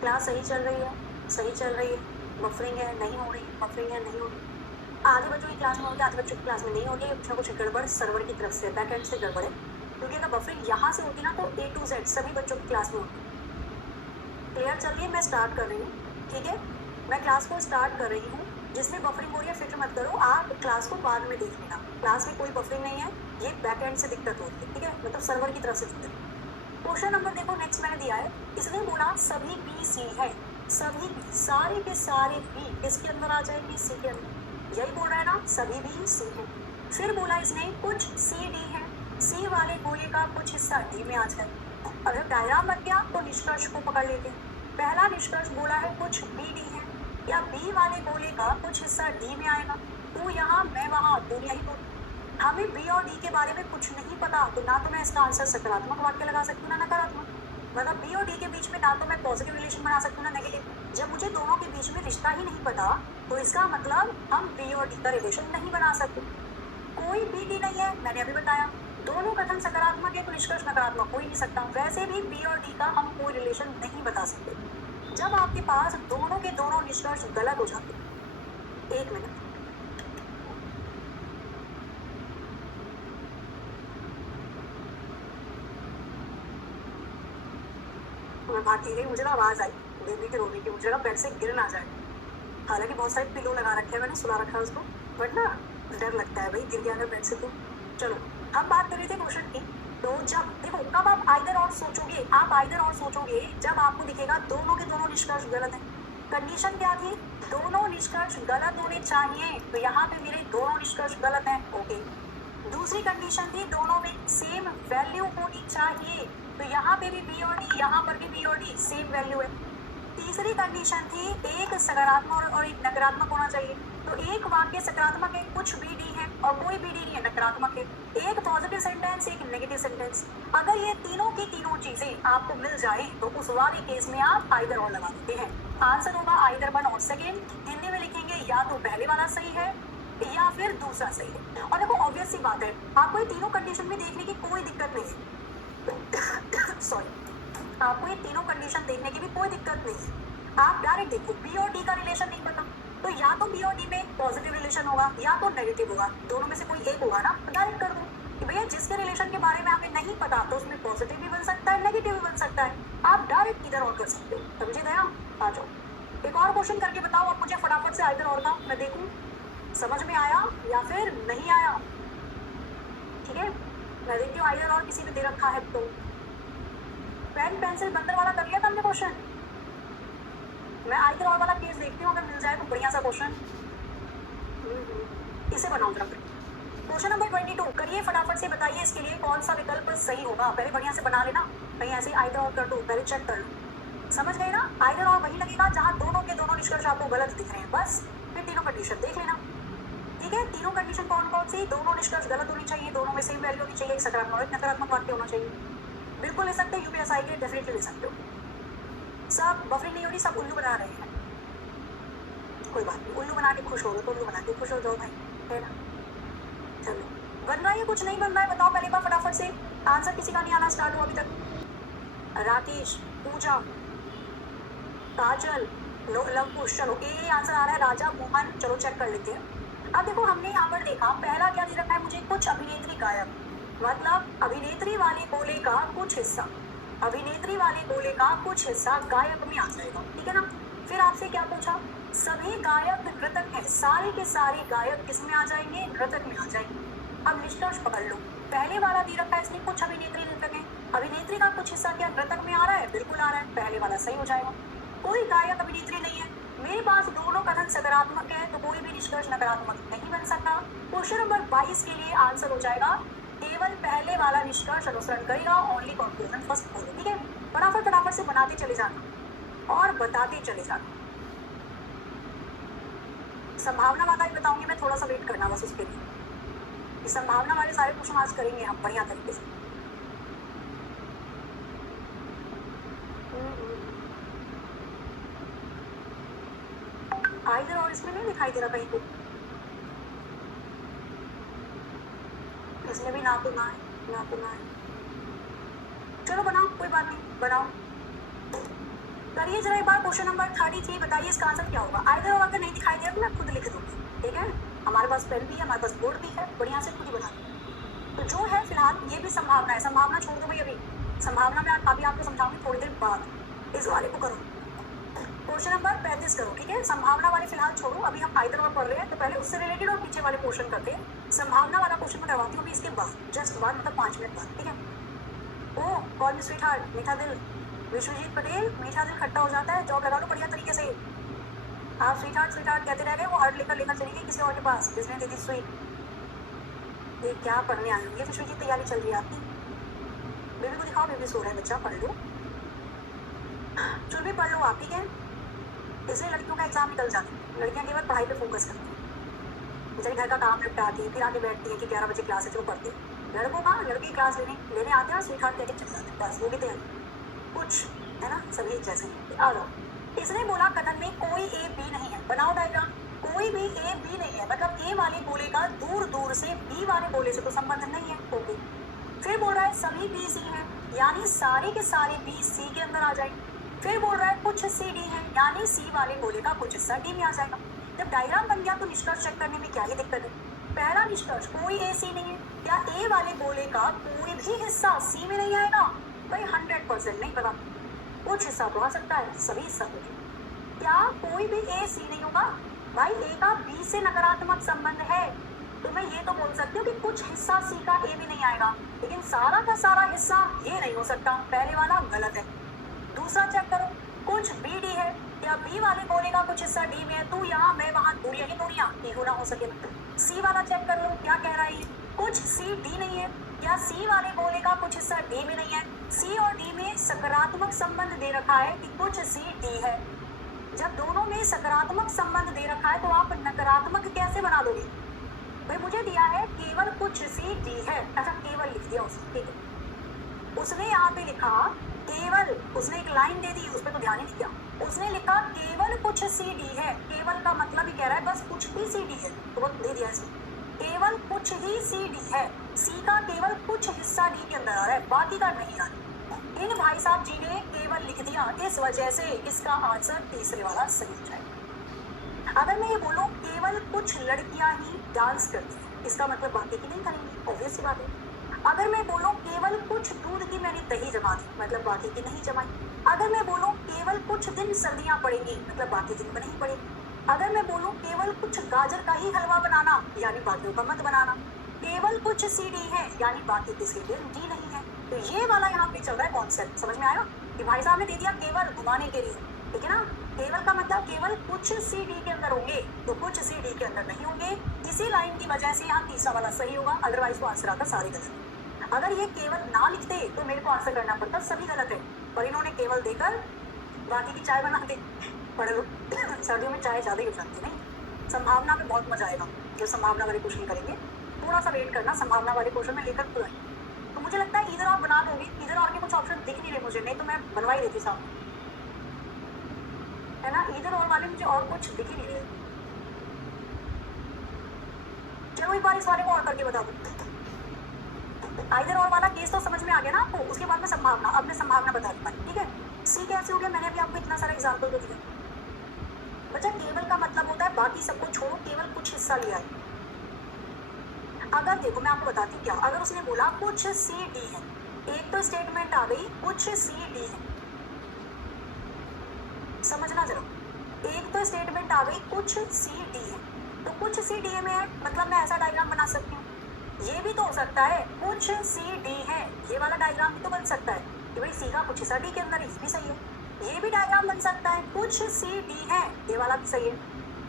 क्लास सही चल रही है, सही चल रही है, बफरिंग है नहीं हो रही, बफरिंग है नहीं हो रही। आधे बच्चों की क्लास में होती है, आधे बच्चों की क्लास में नहीं होती है। कुछ ना कुछ गड़बड़ सर्वर की तरफ से, बैक एंड से गड़बड़ है, क्योंकि अगर बफरिंग यहाँ से होती ना तो A to Z सभी बच्चों की क्लास में होती। क्लियर, चलिए मैं स्टार्ट कर रही हूँ, ठीक है। मैं क्लास को स्टार्ट कर रही हूँ। जिसमें बफरिंग हो रही है फिक्र मत करो, आप क्लास को बाद में देख लेना। क्लास में कोई बफरिंग नहीं है, ये बैक एंड से दिक्कत होती है, ठीक है, मतलब सर्वर की तरफ से दिक्कत है। क्वेश्चन नंबर देखो नेक्स्ट मैंने दिया है, इसने बोला सभी बी सी है, सभी बी, सारे के सारे बी किसके अंदर आ जाएंगे, सी के अंदर। यही बोल रहा है ना, सभी बी सी है। फिर बोला इसने कुछ सी डी है, सी वाले गोले का कुछ हिस्सा डी में आ जाए। अगर डायग्राम बन गया तो निष्कर्ष को पकड़ लेते हैं। पहला निष्कर्ष बोला है कुछ बी डी है, या बी वाले गोले का कुछ हिस्सा डी में आएगा। तू यहाँ मैं वहाँ, तो यही तो। हमें बी और डी के बारे में कुछ नहीं पता, तो ना तो मैं इसका आंसर सकारात्मक वाक्य लगा सकती हूँ ना नकारात्मक। मतलब बी और डी के बीच में ना तो मैं पॉजिटिव रिलेशन बना सकती हूँ ना नेगेटिव। जब मुझे दोनों के बीच में रिश्ता ही नहीं पता, तो इसका मतलब हम बी और डी का रिलेशन नहीं बना सकते। कोई बी डी नहीं है, मैंने अभी बताया। दोनों कथन सकारात्मक है तो निष्कर्ष नकारात्मक हो ही नहीं सकता। वैसे भी बी और डी का हम कोई रिलेशन नहीं बता सकते जब आपके पास दोनों के दोनों निष्कर्ष गलत हो जाते। एक मिनट, मैं भागती गई, मुझे ना आवाज़ आई बेबी के रोने की, मुझे लगा बेड से गिर ना जाए। हालांकि बहुत सारे पिलो लगा रखे हैं, मैंने सुला रखा है उसको, बट ना डर लगता है भाई गिर गया अगर बेड से तो। चलो हम बात कर रहे थे क्वेश्चन की। तो जब देखो कब आप आइदर और सोचोगे, आप आइदर और सोचोगे जब आपको दिखेगा दोनों के दोनों निष्कर्ष गलत है। कंडीशन क्या थी, दोनों निष्कर्ष गलत होने चाहिए, तो यहाँ पे मेरे दोनों निष्कर्ष गलत हैं, ओके। दूसरी कंडीशन थी दोनों में सेम वैल्यू होनी चाहिए, तो यहाँ पे भी बी और डी, यहाँ पर भी बी और डी सेम वैल्यू है। तीसरी कंडीशन थी एक सकारात्मक और एक नकारात्मक होना चाहिए, तो एक वाक्य सकारात्मक है, कुछ बी डी है और कोई बी डी नहीं है, नकारात्मक है। एक पॉजिटिव सेंटेंस, एक नेगेटिव सेंटेंस। अगर ये तीनों की तीनों चीजें आपको मिल जाए तो उस वाले केस में आप आइदर और लगा देते हैं। आंसर होगा आइदर वन और सेकेंड। हिंदी में लिखेंगे या तो पहले वाला सही है या फिर दूसरा सही है। और देखो ऑब्वियस सी बात है, आपको ये तीनों कंडीशन में देखने की कोई दिक्कत नहीं है सॉरी, आपको ये तीनों कंडीशन देखने की भी कोई दिक्कत नहीं है। आप डायरेक्ट देखो, बी और डी का रिलेशन नहीं पता तो या तो बी और डी में पॉजिटिव रिलेशन होगा या तो नेगेटिव होगा, दोनों में से कोई एक होगा ना, डायरेक्ट कर दो कि भैया जिसके रिलेशन के बारे में हमें नहीं पता तो उसमें पॉजिटिव भी बन सकता है, नेगेटिव भी बन सकता है। आप डायरेक्ट इधर और कर सकते हो, समझे दया? आ जाओ एक और क्वेश्चन करके बताओ आप मुझे फटाफट से आइदर और का, मैं देखूं समझ में आया या फिर नहीं आया। ठीक है, मैं देखती हूँ आइदर और किसी ने दे रखा है तो। पेन पेंसिल बंदर वाला कर लिया था हमने क्वेश्चन, मैं आइदर और वाला केस देखती हूँ, अगर मिल जाए तो बढ़िया सा क्वेश्चन। इसे बनाओ जरा। क्वेश्चन नंबर 22 करिए फटाफट से, बताइए इसके लिए कौन सा विकल्प सही होगा। पहले बढ़िया से बना लेना, कहीं ऐसे आइदर और कर दो, पहले चेक कर लो। समझ गए ना, आइदर और वही लगेगा जहाँ दोनों के दोनों निष्कर्ष आपको गलत दिख रहे हैं, बस फिर तीनों कंडीशन देख लेना। ठीक है, तीनों कंडीशन कौन कौन सी, दोनों निष्कर्ष गलत होनी चाहिए, दोनों में सेम वैल्यू होनी चाहिए, एक सकारात्मक एक नकारात्मक वाक्य होना चाहिए। बिल्कुल ले सकते हो, यूपीएसआई के डेफिनेटली ले सकते हो। सब बफरिंग नहीं हो रही, सब उल्लू बना रहे हैं, कोई बात नहीं, उल्लू बना के खुश हो गए तो उल्लू बना के खुश हो जाओ भाई, है ना। चलो बन रहा है कुछ नहीं बन रहा है, बताओ पहले बार फटाफट से। आंसर किसी का नहीं आना स्टार्ट हुआ अभी तक। राकेश, पूजा, काजल, लवकुश, चलो ए आंसर आ रहा है, राजा, मोहन, चलो चेक कर लेते हैं। अब देखो हमने यहाँ पर देखा पहला क्या दे रखा है मुझे, कुछ अभिनेत्री गायक, मतलब अभिनेत्री वाले बोले का कुछ हिस्सा, अभिनेत्री वाले बोले का कुछ हिस्सा गायक में आ जाएगा, ठीक है ना। फिर आपसे क्या पूछा, सभी गायक नृतक हैं, सारे के सारे गायक किस में आ जाएंगे, नृतक में आ जाएंगे। अब निष्कर्ष पकड़ लो, पहले वाला दे रखा है इसमें कुछ अभिनेत्री नृतक हैं, अभिनेत्री का कुछ हिस्सा क्या नृतक में आ रहा है, बिल्कुल आ रहा है, पहले वाला सही हो जाएगा। कोई गायक अभिनेत्री नहीं है, मेरे पास दोनों कथन सकारात्मक है तो कोई भी निष्कर्ष नकारात्मक नहीं बन सकता। क्वेश्चन नंबर 22 के लिए आंसर हो जाएगा केवल पहले वाला निष्कर्ष अनुसरण करेगा, ओनली कंक्लूजन फर्स्ट फॉलो। ठीक है, फटाफट फटाफट से बनाते चले जाना और बताते चले जाना। संभावना वाला ही बताऊंगी मैं, थोड़ा सा वेट करना बस उसके लिए। संभावना वाले सारे क्वेश्चन आज करेंगे हम बढ़िया तरीके से। आइदर और इसमें नहीं दिखाई दे रहा कहीं पे, इसमें भी ना तो ना है, ना तो ना है। चलो बनाओ, कोई बात नहीं, बनाओ करिए जरा एक बार। क्वेश्चन नंबर 33 बताइए इसका आंसर क्या होगा। आइदर और अगर नहीं दिखाई दे तो मैं खुद लिख दूंगी, ठीक है। हमारे पास पेन भी है, हमारे पास बोर्ड भी है, बढ़िया से खुद ही बना। तो जो है फिलहाल ये भी संभावना है, संभावना छोड़ दो भाई अभी, संभावना में अभी आपको समझाऊंगी थोड़ी देर बाद। इस वाले को करो, क्वेश्चन नंबर 35 करो, ठीक है। संभावना वाले फिलहाल छोड़ो, अभी हम आइदर और पढ़ रहे हैं तो पहले उससे रिलेटेड और पीछे वाले क्वेश्चन करते हैं। संभावना वाला क्वेश्चन मैं करवाती हूँ अभी इसके बाद, जस्ट बाद, मतलब 5 मिनट बाद, ठीक है। ओ कॉल मी स्वीट हार्ट, मीठा दिल, विश्वजीत पटेल, मीठा दिल खट्टा हो जाता है, जॉब लगा लो बढ़िया तरीके से। आप स्वीट हार्ट कहते रह गए, वो हार्ट लेकर चली गई किसी और के पास जिसने दे दी स्वीट। ये क्या पढ़ने आई हुई है विश्वजीत, तैयारी चल रही है आपकी। बेबी को दिखाओ, बेबी सो रहा है बच्चा, पढ़ लो, चल भी पढ़ लो आप, ठीक है। इसलिए लड़कियों का एग्जाम निकल जाता है, लड़कियां केवल पढ़ाई पे फोकस करती हैं, बेचारी घर का काम निपटाती है, फिर आके बैठती है कि 11 बजे क्लास है चलो पढ़ते हैं। लड़कों का लड़के क्लास लेने आते हैं, स्वीट हार्ट कहते चले जाते हैं, बस वो भी तैयारी कुछ है ना, सभी जैसे आ जाओ। इसने बोला कथन में कोई ए बी नहीं है, बनाओ डायग्राम। कोई भी ए बी नहीं है, मतलब ए वाले गोले का दूर दूर से बी वाले गोले से तो संबंध नहीं है, ओके। फिर बोल रहा है सभी बी सी है, यानी सारे के सारे बी सी के अंदर आ जाएंगे। फिर बोल रहा है कुछ सी डी है, यानी सी वाले गोले का कुछ हिस्सा डी में आ जाएगा। जब डायग्राम बन गया तो निष्कर्ष चेक करने में क्या ही दिक्कत है। पहला निष्कर्ष कोई ए सी नहीं है, क्या ए वाले गोले का कोई भी हिस्सा सी में नहीं आएगा भाई, 100% नहीं पता। कुछ हिस्सा तो आ सकता है, सभी हिस्सा तो नहीं। क्या कोई भी ए सी नहीं होगा? भाई ए का बी से नकारात्मक संबंध है तो मैं ये तो बोल सकती हूँ कि कुछ हिस्सा सी का ए में नहीं आएगा, लेकिन सारा का सारा हिस्सा ये नहीं हो सकता। पहले वाला गलत है। दूसरा चेक करो, कुछ बी डी है, क्या बी वाले गोले का कुछ हिस्सा डी में है? तू यहाँ मैं वहां, दूरियां ही दूरियां, इहो ना हो सके। सी वाला चेक कर लो, क्या कह रहा है ये? कुछ सी डी नहीं है, क्या सी वाले गोले का कुछ हिस्सा डी में नहीं है? सी और डी में सकारात्मक संबंध दे रखा है कि कुछ सी डी है। जब दोनों में सकारात्मक संबंध दे रखा है तो आप नकारात्मक कैसे बना दोगे? भाई मुझे दिया है केवल कुछ सी डी है, अच्छा केवल लिख दिया उसने, ठीक है। उसने यहाँ पे लिखा केवल, उसने एक लाइन दे दी, उस पर तो ध्यान ही नहीं दिया। उसने लिखा केवल कुछ सी डी है, केवल का मतलब ही कह रहा है बस कुछ ही सी डी है, तो वो दे दिया इसने, केवल कुछ ही सी डी है। सी का केवल कुछ हिस्सा डी के अंदर आ रहा है, बाकी का नहीं आ रहा। इन भाई साहब जी ने केवल लिख दिया, इस वजह से इसका आंसर तीसरे वाला सही हो जाएगा। अगर मैं ये बोलूं केवल कुछ लड़कियां ही डांस करती हैं, इसका मतलब बाकी की नहीं करेंगी, ऑब्वियस बात है। अगर मैं बोलूं केवल कुछ दूध की मैंने दही जमा दी, मतलब बाकी की नहीं जमाई। अगर मैं बोलूं केवल कुछ दिन सर्दियां पड़ेंगी, मतलब बाकी दिन पर नहीं पड़ेगी। अगर मैं बोलूं केवल कुछ गाजर का ही हलवा बनाना, यानी बाकियों का मत बनाना। केवल कुछ सीडी है, यानी बाकी की सीडी डी नहीं है। तो ये वाला यहाँ पे चल रहा है कॉन्सेप्ट, समझ में आया कि भाई साहब ने दे दिया केवल घुमाने के लिए, ठीक है ना। केवल का मतलब केवल कुछ सी डी के अंदर होंगे, तो कुछ सी डी के अंदर नहीं होंगे। इसी लाइन की वजह से यहाँ तीसरा वाला सही होगा, अदरवाइज तो आंसर आता सारे गलत। अगर ये केवल ना लिखते तो मेरे को आंसर करना पड़ता सभी गलत है, पर इन्होंने केवल देकर बाकी की चाय बना दी। पढ़ लो, सर्दियों में चाय ज़्यादा ही हो जाती है नहीं। संभावना में बहुत मजा आएगा, जो संभावना वाले क्वेश्चन करेंगे, थोड़ा सा वेट करना, संभावना वाले क्वेश्चन में लेकर तुरंत। तो मुझे लगता है इधर और बना दोगे, इधर और के कुछ ऑप्शन दिख नहीं रहे मुझे, नहीं तो मैं बनवा ही देती साहब, है ना। इधर और वाले मुझे और कुछ दिख ही नहीं रहे। चलो एक बार इस वाले को और करके बता दो। इधर और वाला केस तो समझ में आ गया ना आपको, उसके बाद में संभावना, अब मैं संभावना बता दी पाई, ठीक है। सी कैसे हो गया, मैंने अभी आपको इतना सारा एग्जाम्पल तो दिया। बच्चा केवल का मतलब होता है बाकी सबको छोड़ो, केवल कुछ हिस्सा लिया है। अगर देखो मैं आपको बताती हूँ क्या, अगर उसने बोला कुछ सी डी है, एक तो स्टेटमेंट आ गई कुछ सी डी है, समझना जरा, एक तो स्टेटमेंट आ गई कुछ सी डी है, तो कुछ सी डी में है, मतलब मैं ऐसा डायग्राम बना सकती हूँ। ये भी तो हो सकता है कुछ सी डी है, ये वाला डायग्राम भी तो बन सकता है कि भाई सी का कुछ हिस्सा डी के अंदर है, ये भी सही है। ये भी डायग्राम बन सकता है कुछ सी डी है, ये वाला भी सही है।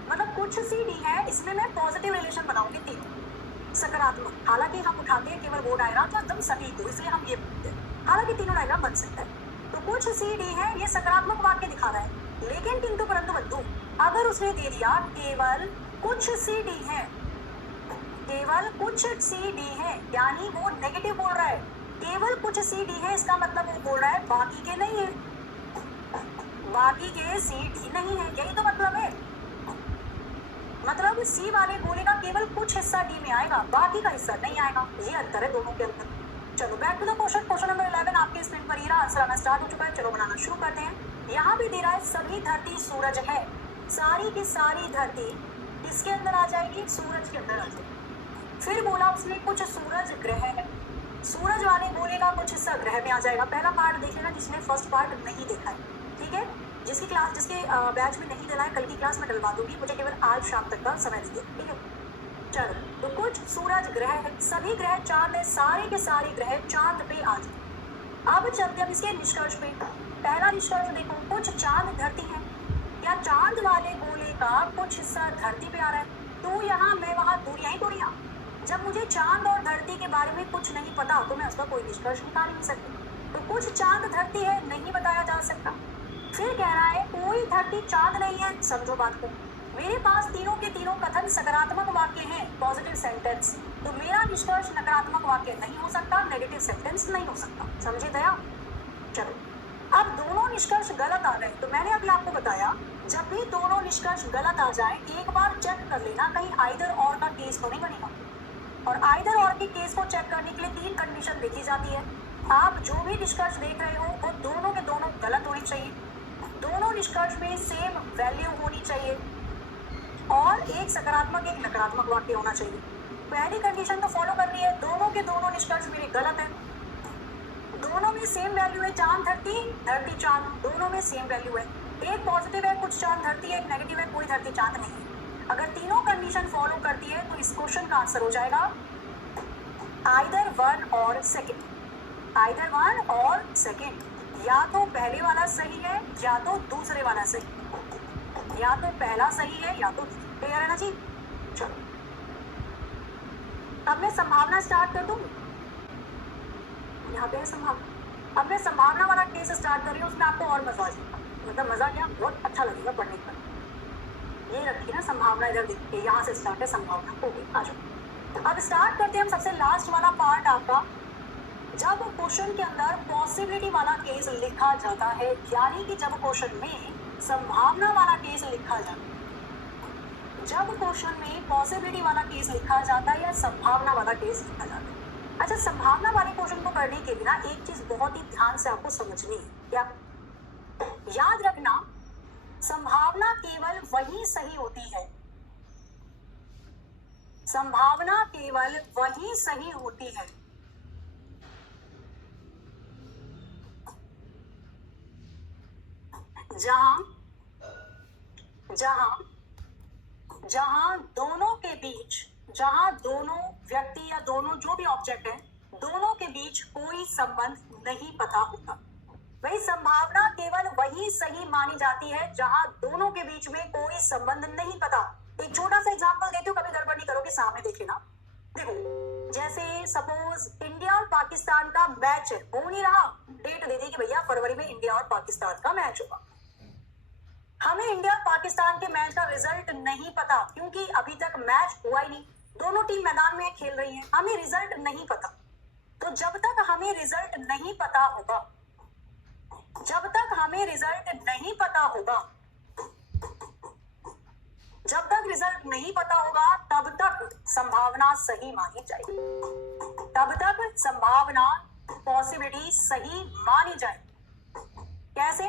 मतलब कुछ सी डी है, इसमें मैं पॉजिटिव रिलेशन बनाऊंगी तीनों, सकारात्मक। हालांकि हम उठाते हैं केवल वो डायग्राम जो एकदम सही को, इसलिए हम ये बोलते हैं। हालांकि तीनों डायग्राम बन सकता है। तो कुछ सी डी है, ये सकारात्मक वाक्य दिखा रहा है, लेकिन किंतु परंतु बंधु अगर उसने दे दिया केवल कुछ सी डी है, केवल कुछ सी डी है, यानी वो नेगेटिव बोल रहा है। केवल कुछ सी डी है, इसका मतलब वो बोल रहा है बाकी के नहीं है, बाकी के सी डी नहीं है, यही तो मतलब है। मतलब सी वाले गोले का केवल कुछ हिस्सा डी में आएगा, बाकी का हिस्सा नहीं आएगा, ये अंतर है दोनों के अंदर। चलो back to the question, question number 11 आपके स्क्रीन पर ये रहा, आंसर आना स्टार्ट हो चुका है। चलो बनाना शुरू करते हैं। यहाँ भी दे रहा है सभी धरती सूरज है, सारी की सारी धरती किसके अंदर आ जाएगी, सूरज के अंदर आ जाएगी। फिर बोला उसने कुछ सूरज ग्रह है, सूरज वाले गोले का कुछ हिस्सा ग्रह में आ जाएगा। पहला पार्ट देख लेना जिसने फर्स्ट पार्ट नहीं देखा है, ठीक है। जिसकी क्लास, जिसके बैच में नहीं डला है, कल की क्लास में डलवा दूंगी, मुझे केवल आज शाम तक का समय दीजिए, ठीक है। चलो तो कुछ सूरज ग्रह है, सभी ग्रह चांद है, सारे के सारे ग्रह चांद पे आ जाए। अब चलते हैं इसके निष्कर्ष पे। पहला निष्कर्ष देखो, कुछ चांद धरती है, क्या चांद वाले गोले का कुछ हिस्सा धरती पे आ रहा है। तू यहाँ मैं वहाँ, दूरियां ही दूरियां। जब मुझे चांद और धरती के बारे में कुछ नहीं पता तो मैं उसका कोई निष्कर्ष निकाल नहीं सकती। तो कुछ चांद धरती है, नहीं बताया जा सकता। फिर कह रहा है कोई धरती चांद नहीं है, समझो बात को। मेरे पास तीनों के तीनों कथन सकारात्मक वाक्य हैं, पॉजिटिव सेंटेंस, तो मेरा निष्कर्ष नकारात्मक वाक्य नहीं हो सकता, नेगेटिव सेंटेंस नहीं हो सकता, समझे दया। चलो अब दोनों निष्कर्ष गलत आ गए, तो मैंने अभी आपको बताया जब भी दोनों निष्कर्ष गलत आ जाए एक बार चेक कर लेना कहीं आइदर और का केस तो नहीं बनेगा। और आइदर और के केस को चेक करने के लिए 3 कंडीशन देखी जाती है। आप जो भी निष्कर्ष देख रहे हो वो दोनों के दोनों गलत होने चाहिए, दोनों निष्कर्ष में सेम वैल्यू होनी चाहिए, और एक सकारात्मक एक नकारात्मक वाक्य होना चाहिए। पहली कंडीशन तो फॉलो कर रही है, दोनों के दोनों निष्कर्ष मेरे गलत है। दोनों में सेम वैल्यू है, चांद धरती, धरती चांद, दोनों में सेम वैल्यू है। एक पॉजिटिव है, कुछ चांद धरती है, एक नेगेटिव है, कोई धरती चांद नहीं है। अगर तीनों कंडीशन फॉलो करती है तो इस क्वेश्चन का आंसर हो जाएगा आइदर वन और सेकंड, आइदर वन और सेकंड। या तो पहले वाला सही है या तो दूसरे वाला सही, या तो पहला सही है या तो, क्लियर है ना जी। चलो अब मैं संभावना स्टार्ट कर दूं, यहाँ पे है संभावना। अब मैं संभावना वाला केस स्टार्ट कर रही हूँ, उसमें आपको और मजा आ जाएगा, मतलब मजा क्या, बहुत अच्छा लगेगा पढ़ने पर। ये रखिए ना संभावना, इधर देखिए, यहाँ से स्टार्ट है संभावना। ओके आ जाओ, अब स्टार्ट करते हैं हम सबसे लास्ट वाला पार्ट आपका। जब क्वेश्चन के अंदर पॉसिबिलिटी वाला केस लिखा जाता है, यानी कि जब क्वेश्चन में संभावना वाला केस लिखा जाता है, जब क्वेश्चन में पॉसिबिलिटी वाला केस लिखा जाता है या संभावना वाला केस लिखा जाता है। अच्छा, संभावना वाले क्वेश्चन को करने के लिए ना एक चीज बहुत ही ध्यान से आपको समझनी है, क्या याद रखना, संभावना केवल वही सही होती है, संभावना केवल वही सही होती है जहां जहां जहां दोनों के बीच, जहां दोनों व्यक्ति या दोनों जो भी ऑब्जेक्ट है, दोनों के बीच कोई संबंध नहीं पता होता। वही संभावना केवल वही सही मानी जाती है जहां दोनों के बीच में कोई संबंध नहीं पता। एक छोटा सा एग्जांपल देती हूँ, कभी गड़बड़ नहीं करोगे, सामने देख लेना। देखो, जैसे सपोज इंडिया और पाकिस्तान का मैच है, हो नहीं रहा, डेट दे दी कि भैया फरवरी में इंडिया और पाकिस्तान का मैच होगा। हमें इंडिया और पाकिस्तान के मैच का रिजल्ट नहीं पता, क्योंकि अभी तक मैच हुआ ही नहीं, दोनों टीम मैदान में खेल रही हैं, हमें रिजल्ट नहीं पता। तो जब तक हमें रिजल्ट नहीं पता होगा, जब तक हमें रिजल्ट नहीं पता होगा, जब तक रिजल्ट नहीं पता होगा, तब तक संभावना सही मानी जाएगी, तब तक संभावना पॉसिबिलिटी सही मानी जाएगी। कैसे?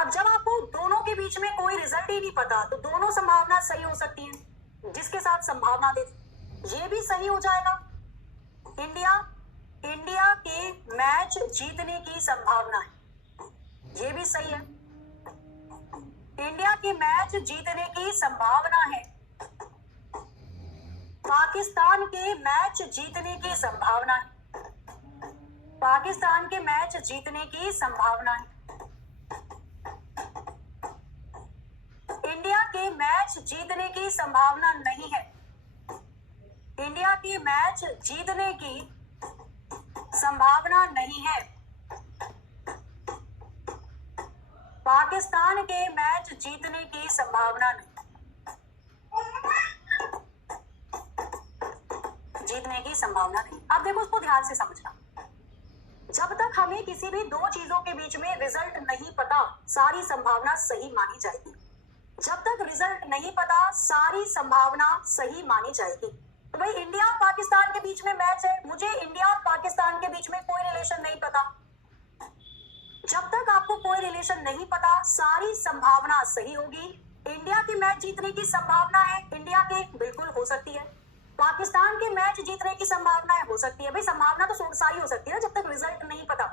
अब जब आपको दोनों के बीच में कोई रिजल्ट ही नहीं पता, तो दोनों संभावना सही हो सकती है। जिसके साथ संभावना दे ये भी सही हो जाएगा। इंडिया के मैच जीतने की संभावना है, ये भी सही है। इंडिया के मैच जीतने की संभावना है, पाकिस्तान के मैच जीतने की संभावना है, पाकिस्तान के मैच जीतने की संभावना है। इंडिया के मैच जीतने की संभावना नहीं है, इंडिया के मैच जीतने की संभावना नहीं है, पाकिस्तान के मैच जीतने की संभावना नहीं, जीतने की संभावना नहीं। अब देखो, उसको ध्यान से समझना। जब तक हमें किसी भी दो चीजों के बीच में रिजल्ट नहीं पता, सारी संभावना सही मानी जाएगी। जब तक रिजल्ट नहीं पता, सारी संभावना सही मानी जाएगी। तो भाई इंडिया और पाकिस्तान के बीच में मैच है, मुझे इंडिया और पाकिस्तान के बीच में कोई रिलेशन नहीं पता। जब तक आपको कोई रिलेशन नहीं पता, सारी संभावना सही होगी। इंडिया के मैच जीतने की संभावना है, इंडिया के बिल्कुल हो सकती है। पाकिस्तान के मैच जीतने की संभावना है, हो सकती है। भाई संभावना तो सारी हो सकती है ना, जब तक रिजल्ट नहीं पता।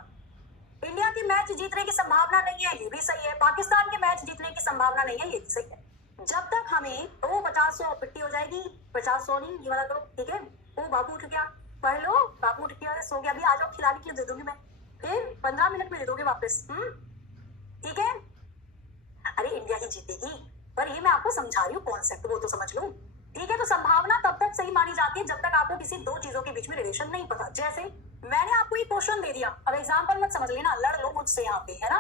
इंडिया के मैच जीतने की संभावना नहीं है, ये भी सही है। पाकिस्तान के मैच जीतने की संभावना नहीं है, ये भी सही है। जब तक हमें 50-100 पिट्टी हो जाएगी, 50-100 नहीं, ये वाला करो, ठीक है। ओ बाबू उठ गया, पढ़ लो, बाबू उठ गया, सो गया, अभी आ जाओ, खिलाने के लिए दे दूंगी मैं, फिर 15 मिनट में दे दोगे वापस, ठीक है। अरे इंडिया ही जीतेगी, पर ये मैं आपको समझा रही हूँ कॉन्सेप्ट, वो तो समझ लो, ठीक है। तो संभावना तब तक सही मानी जाती है जब तक आपको किसी दो चीजों के बीच में रिलेशन नहीं पता। जैसे मैंने आपको ये क्वेश्चन दे दिया, अब एग्जांपल मत समझ लेना, लड़ लो मुझसे यहाँ पे, है ना,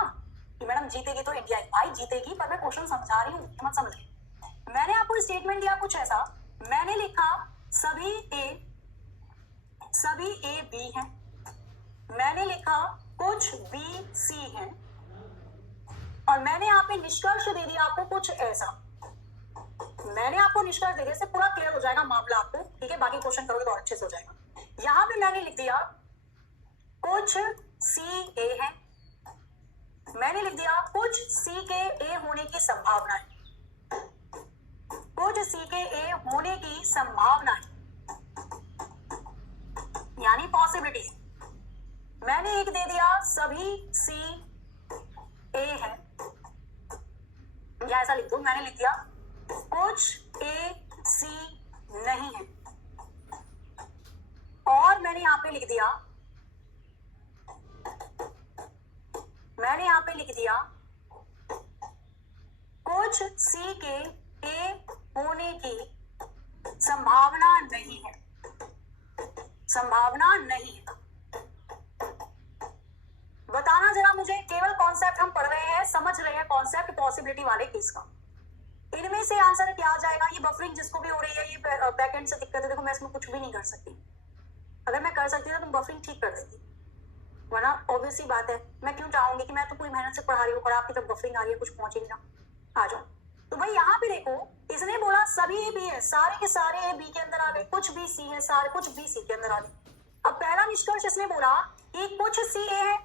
कि मैडम जीतेगी तो इंडिया, भाई जीतेगी, पर मैं क्वेश्चन समझा रही हूँ, मत समझ। मैंने आपको स्टेटमेंट दिया कुछ ऐसा, मैंने लिखा सभी ए बी हैं, मैंने लिखा कुछ बी सी हैं, और मैंने यहाँ पे निष्कर्ष दे दिया आपको कुछ ऐसा। मैंने आपको निष्कर्ष दे दिया, से पूरा क्लियर हो जाएगा मामला आपको, ठीक है। बाकी क्वेश्चन करोगे तो अच्छे से हो जाएगा। यहाँ पे मैंने लिख दिया कुछ सी ए है, मैंने लिख दिया कुछ सी के ए होने की संभावना है, कुछ सी के ए होने की संभावना है, यानी पॉसिबिलिटी है। मैंने एक दे दिया सभी सी ए है, या ऐसा लिख दो, मैंने लिख दिया कुछ ए सी नहीं है, और मैंने यहां पे लिख दिया, कुछ सी के ए होने की संभावना नहीं है, संभावना नहीं है। बताना जरा मुझे, केवल कॉन्सेप्ट हम पढ़ रहे हैं, समझ रहे हैं कॉन्सेप्ट पॉसिबिलिटी वाले केस का। इनमें से आंसर क्या आ जाएगा? ये बफरिंग जिसको भी हो रही है, ये बैकएंड से दिक्कत है, देखो मैं इसमें कुछ भी नहीं कर सकती। अगर मैं कर सकती तो तुम बफरिंग ठीक कर देती, वरना ऑब्वियस ही बात है, मैं क्यों चाहूंगी कि मैं तो पूरी मेहनत से पढ़ा रही हूँ और आपकी तब बफरिंग आ रही है, कुछ पहुंचेगी ना। आ जाओ। तो भाई यहाँ पे देखो, इसने बोला सभी ए बी है, सारे के सारे ए बी के अंदर आ गए, कुछ भी सी है, सारे कुछ बी सी के अंदर आ गए। अब पहला निष्कर्ष इसने बोला कि कुछ सी ए है,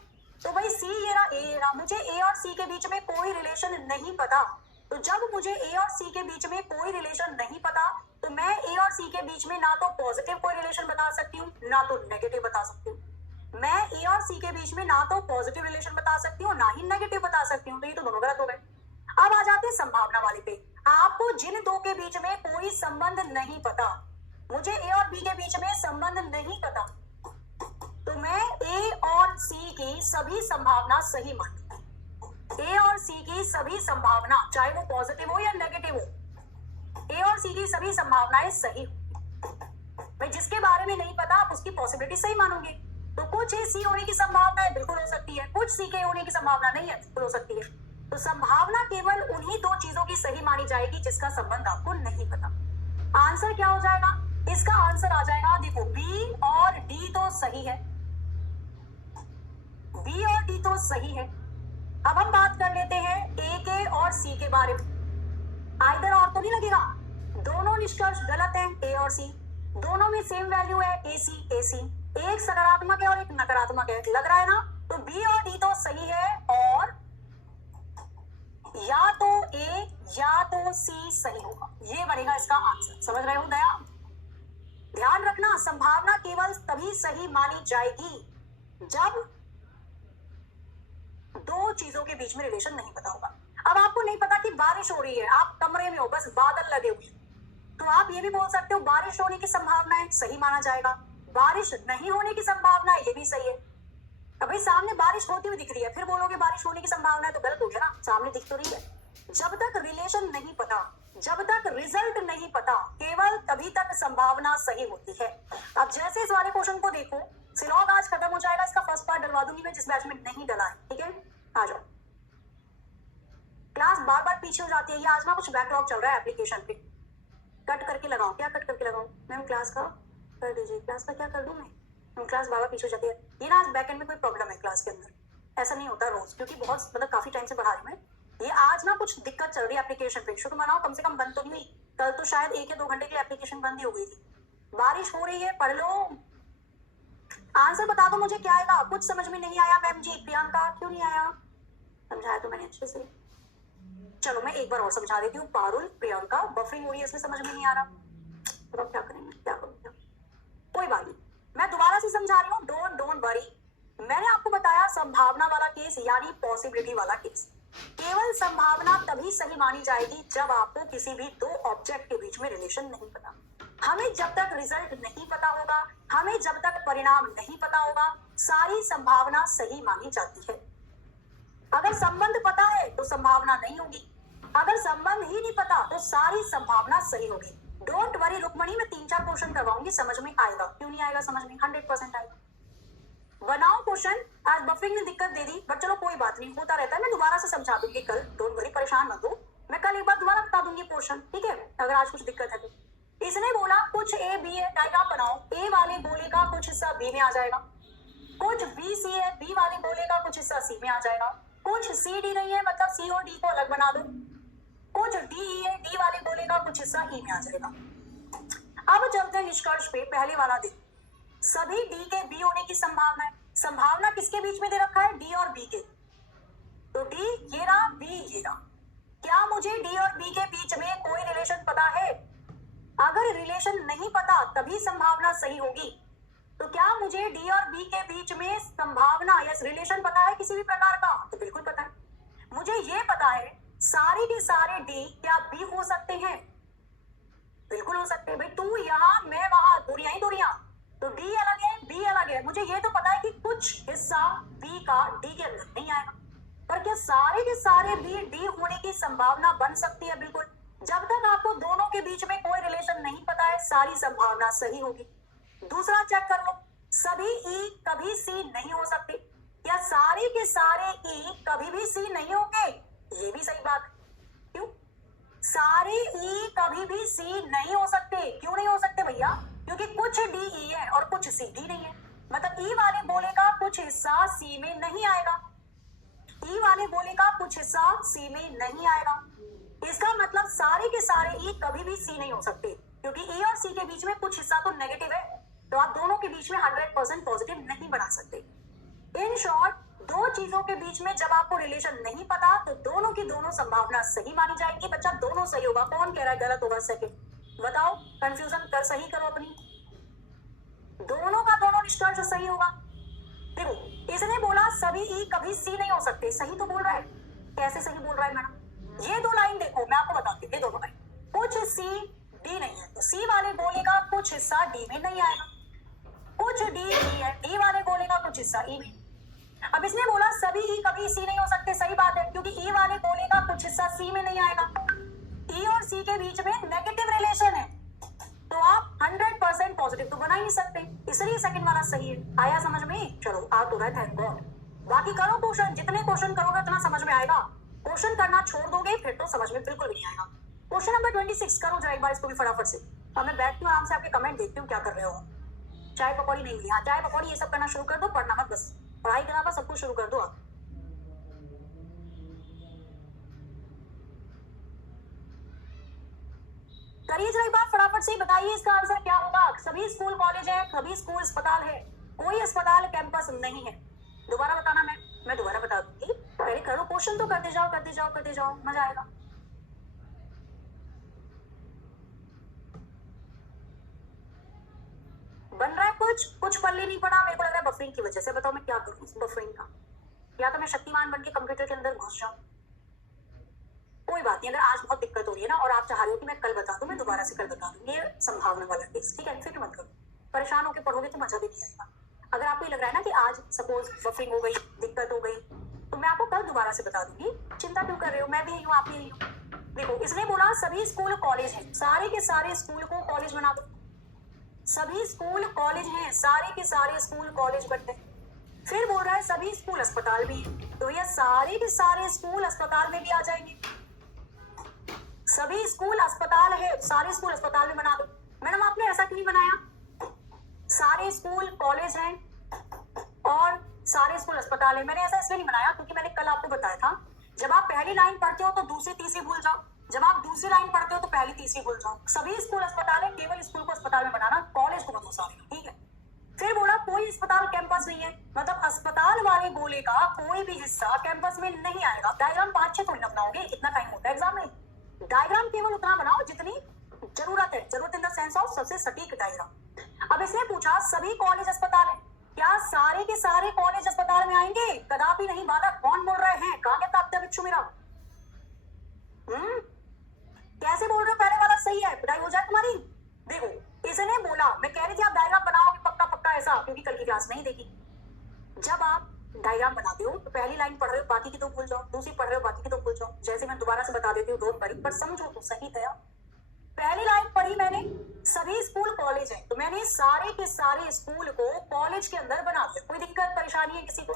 तो भाई सी ये रहा, ए रहा, मुझे ए और सी के बीच में कोई रिलेशन नहीं पता। तो जब मुझे ए और सी के बीच में कोई रिलेशन नहीं पता, तो मैं ए और सी के बीच में ना तो पॉजिटिव कोई रिलेशन बता सकती हूँ, ना तो नेगेटिव बता सकती हूँ। मैं ए और सी के बीच में ना तो पॉजिटिव रिलेशन बता सकती हूँ, ना ही नेगेटिव बता सकती हूँ, तो ये तो दोनों गलत हो गए। अब आ जाते हैं संभावना वाले पे। आपको जिन दो के बीच में कोई संबंध नहीं पता, मुझे ए और बी के बीच में संबंध नहीं पता, तो मैं ए और सी की सभी संभावना सही मानूंगी। ए और सी की सभी संभावना, चाहे वो पॉजिटिव हो या नेगेटिव हो, ए और सी की सभी संभावनाएं सही होंगी। भाई जिसके बारे में नहीं पता आप उसकी पॉसिबिलिटी सही मानोगे। तो कुछ ए सी होने की संभावना है, बिल्कुल हो सकती है, कुछ सी के होने की संभावना नहीं है, बिल्कुल हो सकती है। तो संभावना केवल उन्हीं दो चीजों की सही मानी जाएगी जिसका संबंध आपको नहीं पता। आंसर क्या हो जाएगा? इसका आंसर आ जाएगा, देखो बी और डी तो सही है, बी और डी तो सही है। अब हम बात कर लेते हैं ए के और सी के बारे में। आइदर और तो नहीं लगेगा, दोनों निष्कर्ष गलत हैं, ए और सी दोनों में सेम वैल्यू है, ए सी, एक सकारात्मक है और एक नकारात्मक है, लग रहा है ना। तो बी और डी तो सही है, और या तो ए या तो सी सही होगा, ये बनेगा इसका आंसर। समझ रहे हो दया? ध्यान रखना, संभावना केवल तभी सही मानी जाएगी जब दो चीजों के बीच में रिलेशन नहीं पता होगा। अब आपको नहीं पता कि बारिश हो रही है, आप कमरे में हो, बस बादल लगे हुए, तो आप ये भी बोल सकते हो बारिश होने की संभावना है, सही माना जाएगा। बारिश नहीं होने की संभावना है, ये भी सही है। अब भाई सामने बारिश होती हुई दिख रही है, फिर बोलोगे बारिश होने की संभावना है, तो गलत हो गया ना, सामने दिख तो रही है। जब तक रिलेशन नहीं पता, जब तक रिजल्ट नहीं पता, केवल तभी तक संभावना सही होती है। अब जैसे इस वाले क्वेश्चन को देखो, सिलॉग आज खत्म हो जाएगा, इसका फर्स्ट पार्ट डलवा दूंगी मैं जिस बैच में नहीं डला है, ठीक है। आ जाओ, क्लास बार बार पीछे हो जाती है, ये आज ना कुछ बैकलॉग चल रहा है एप्लीकेशन पे। कट करके लगाओ, क्या कट करके लगाओ मैम? क्लास का कर दीजिए, क्लास का क्या कर दूं मैं? क्लास बार बार पीछे हो जाती है, ये ना आज बैकएंड में कोई प्रॉब्लम है क्लास के अंदर, ऐसा नहीं होता रोज, क्योंकि बहुत मतलब काफी टाइम से पढ़ा रही मैं, ये आज ना कुछ दिक्कत चल रही है एप्लीकेशन पे। शुक्र मनाओ कम से कम बंद तो नहीं हुई, कल तो शायद 1 या 2 घंटे के लिए एप्लीकेशन बंद ही हो गई थी। बारिश हो रही है, पढ़ लो, आंसर बता दो मुझे क्या आएगा। कुछ समझ में नहीं आया मैम जी? प्रियंका क्यों नहीं आया? समझाया तो मैंने अच्छे से, चलो मैं एक बार और समझा देती हूँ। पारुल, प्रियंका, बफरिंग हो रही है इसमें समझ में नहीं आ रहा, तो क्या करेंगे, क्या करूँ? कोई बात नहीं, मैं दोबारा से समझा रही हूँ, डोंट वरी। मैंने आपको बताया संभावना वाला केस यानी पॉसिबिलिटी वाला केस, केवल संभावना तभी सही मानी जाएगी जब आपको किसी भी दो ऑब्जेक्ट के बीच में रिलेशन नहीं पता। हमें जब तक रिजल्ट नहीं पता होगा, हमें जब तक परिणाम नहीं पता होगा, सारी संभावना सही मानी जाती है। अगर संबंध पता है तो संभावना नहीं होगी, अगर संबंध ही नहीं पता तो सारी संभावना सही होगी। डोंट वरी रुक्मणी, मैं 3-4 क्वेश्चन करवाऊंगी, समझ में आएगा। क्यों नहीं आएगा समझ में? 100% आएगा। बनाओ क्वेश्चन। आज बफरिंग ने दिक्कत दे दी, बट चलो कोई बात नहीं, होता रहता है, मैं दोबारा से समझा दूंगी कल, डोंट वरी, परेशान मत हो, मैं कल एक बार दोबारा बता दूंगी क्वेश्चन, ठीक है, अगर आज कुछ दिक्कत है तो। इसने बोला कुछ ए बी है, डायग्राम बनाओ, ए वाले गोले का कुछ हिस्सा बी में आ जाएगा, कुछ बी सी है, बी वाले गोले का कुछ हिस्सा सी में आ जाएगा, कुछ सी डी नहीं है, मतलब सी और डी को अलग बना दो, कुछ डी ई है, डी वाले गोले का कुछ हिस्सा ई में आ जाएगा। अब चलते हैं निष्कर्ष पे। पहले वाला देख, सभी डी के बी होने की संभावना है। संभावना किसके बीच में दे रखा है? डी और बी के। तो डी ये रहा, बी ये रहा। क्या मुझे डी और बी के बीच में कोई रिलेशन पता है? अगर रिलेशन नहीं पता तभी संभावना सही होगी। तो क्या मुझे डी और बी के बीच में संभावना या रिलेशन पता है किसी भी प्रकार का? तो बिल्कुल पता है। मुझे ये पता है सारे के सारे डी क्या बी हो सकते हैं? बिल्कुल हो सकते हैं भाई। तू यहाँ मैं वहां, दूरियां ही दूरियां, तो डी अलग है बी अलग है। मुझे ये तो पता है कि कुछ हिस्सा बी का डी के अंदर नहीं आएगा, पर क्या सारे के सारे बी डी होने की संभावना बन सकती है? बिल्कुल। जब तक आपको दोनों के बीच में कोई रिलेशन नहीं पता है, सारी संभावना सही होगी। दूसरा चेक कर लो, सभी ई कभी सी नहीं हो सकते। क्या सारे के सारे ई कभी भी सी नहीं होंगे? ये भी सही बात। क्यों? सारे ई कभी भी सी नहीं हो सकते। क्यों नहीं हो सकते भैया? क्योंकि कुछ डी ई है और कुछ सी डी नहीं है। मतलब ई वाले गोले का कुछ हिस्सा सी में नहीं आएगा, ई वाले गोले का कुछ हिस्सा सी में नहीं आएगा। इसका मतलब सारे के सारे ई कभी भी सी नहीं हो सकते, क्योंकि ई और सी के बीच में कुछ हिस्सा तो नेगेटिव है, तो आप दोनों के बीच में 100% पॉजिटिव नहीं बना सकते। इन शॉर्ट, दो चीजों के बीच में जब आपको रिलेशन नहीं पता तो दोनों की दोनों संभावना सही मानी जाएगी। बच्चा दोनों सही होगा। कौन कह रहा है गलत होगा? सेकंड बताओ, कंफ्यूजन कर सही करो अपनी। दोनों का दोनों निष्कर्ष सही होगा। देखो, इसने बोला सभी ई कभी सी नहीं हो सकते, सही तो बोल रहा है। कैसे सही बोल रहा है मैडम? ये दो लाइन देखो, मैं आपको बताती हूँ। ये दोनों लाइन, कुछ सी डी नहीं है, तो सी वाले गोले का कुछ हिस्सा डी में नहीं आएगा, कुछ डी ई है, डी वाले गोले का कुछ हिस्सा ई में। अब इसने बोला सभी ई कभी सी नहीं हो सकते, सही बात है, क्योंकि ई वाले गोले का कुछ हिस्सा सी में नहीं आएगा। ई और सी के बीच में नेगेटिव रिलेशन है, तो आप 100% पॉजिटिव तो बना ही नहीं सकते, इसलिए सेकंड वाला सही है। आया समझ में? चलो आ तो रहा है, थैंक गॉड। बाकी करो क्वेश्चन, जितने क्वेश्चन करोगे उतना समझ में आएगा। क्वेश्चन करना छोड़ दोगे फिर तो समझ में बिल्कुल नहीं आएगा। क्वेश्चन नंबर 26 करो जरा एक बार इसको भी फटाफट से। अब मैं बैठती हूँ आराम से, आपके कमेंट देखती हूँ क्या कर रहे हो। चाय पकौड़ी नहीं मिली? हाँ, चाय पकौड़ी ये सब करना शुरू कर दो, पढ़ना मत, बस पढ़ाई करना बस, सब कुछ शुरू कर दो आप। करिए जरा एक बार फटाफट से, बताइए इसका आंसर क्या होगा। सभी स्कूल कॉलेज है, सभी स्कूल अस्पताल है, कोई अस्पताल कैंपस नहीं है। दोबारा बताना, मैं दोबारा बता दूंगी, पहले करो क्वेश्चन तो करते जाओ करते जाओ करते जाओ, मजा आएगा। बन रहा है कुछ पल्ले नहीं पड़ा, मेरे को लग रहा है बफरिंग की वजह से। बताओ मैं क्या करूँ इस बफरिंग का? या तो मैं शक्तिमान बन के कंप्यूटर के अंदर घुस जाऊं। कोई बात नहीं, अगर आज बहुत दिक्कत हो रही है ना और आप चाह रहे हो कि मैं कल बता दूं, मैं दोबारा से कल बता दूंगी, ये संभावना वाला केस, ठीक है? फिक्र मत करो, परेशान होकर पढ़ोगे तो मजा भी नहीं आएगा। अगर आपको लग रहा है ना कि आज सपोज बफरिंग हो गई, दिक्कत हो गई, तो मैं आपको कल दोबारा से बता दूंगी। चिंता क्यों कर रहे हो? मैं भी यही हूँ, आप भी यही हो। देखो, इसने बोला सभी स्कूल कॉलेज है, सारे के सारे स्कूल को कॉलेज बना दो। सभी स्कूल कॉलेज हैं, सारे के सारे स्कूल कॉलेज बनते हैं। फिर बोल रहा है सभी स्कूल अस्पताल भी है, तो ये सारे के सारे स्कूल अस्पताल में भी आ जाएंगे। सभी स्कूल अस्पताल है, सारे स्कूल अस्पताल में बना दो। मैडम आपने ऐसा क्यों बनाया? सारे स्कूल कॉलेज हैं और सारे स्कूल अस्पताल है। मैंने ऐसा इसलिए नहीं बनाया क्योंकि मैंने कल आपको बताया था, जब आप पहली लाइन पढ़ते हो तो दूसरी तीसरी भूल जाओ, जब आप दूसरी लाइन पढ़ते हो तो पहली तीसरी भूल जाओ। सभी स्कूल अस्पताल है, केवल स्कूल को अस्पताल में बनाना, कॉलेज को मत घुसाना, ठीक है? फिर बोला कोई अस्पताल कैंपस नहीं है, मतलब अस्पताल वाले गोले का कोई भी हिस्सा कैंपस में नहीं आएगा। डायग्राम 5-6 थोड़ी ना बनाओगे, इतना टाइम होता है एग्जाम में। डायग्राम केवल उतना बनाओ जितनी जरूरत है, जरूरत इन द सेंस ऑफ सबसे सटीक डायग्राम। अब इसने पूछा सभी कॉलेज अस्पताल है, क्या सारे के सारे कॉलेज अस्पताल में आएंगे? कदापि नहीं बालक, कौन बोल रहे हैं? कहाँ गया था बिच्छू मेरा? कैसे बोल रहे हो? पहले वाला सही है, पिटाई हो जाए तुम्हारी। देखो, इसने बोला, मैं कह रही थी आप डायग्राम बनाओगे पक्का पक्का ऐसा, क्योंकि कल की क्लास नहीं देखी। जब आप डायग्राम बनाते हो तो पहली लाइन पढ़ रहे हो, बाकी की तो भूल जाओ, दूसरी पढ़ रहे हो, बाकी की तो भूल जाओ। जैसे मैं दोबारा से बता देती हूँ, डोंट वरी, पर समझो तो सही था। पहली लाइन पढ़ी मैंने, सभी स्कूल कॉलेज है, तो मैंने सारे के सारे स्कूल को कॉलेज के अंदर बना दिया। कोई दिक्कत परेशानी है किसी को?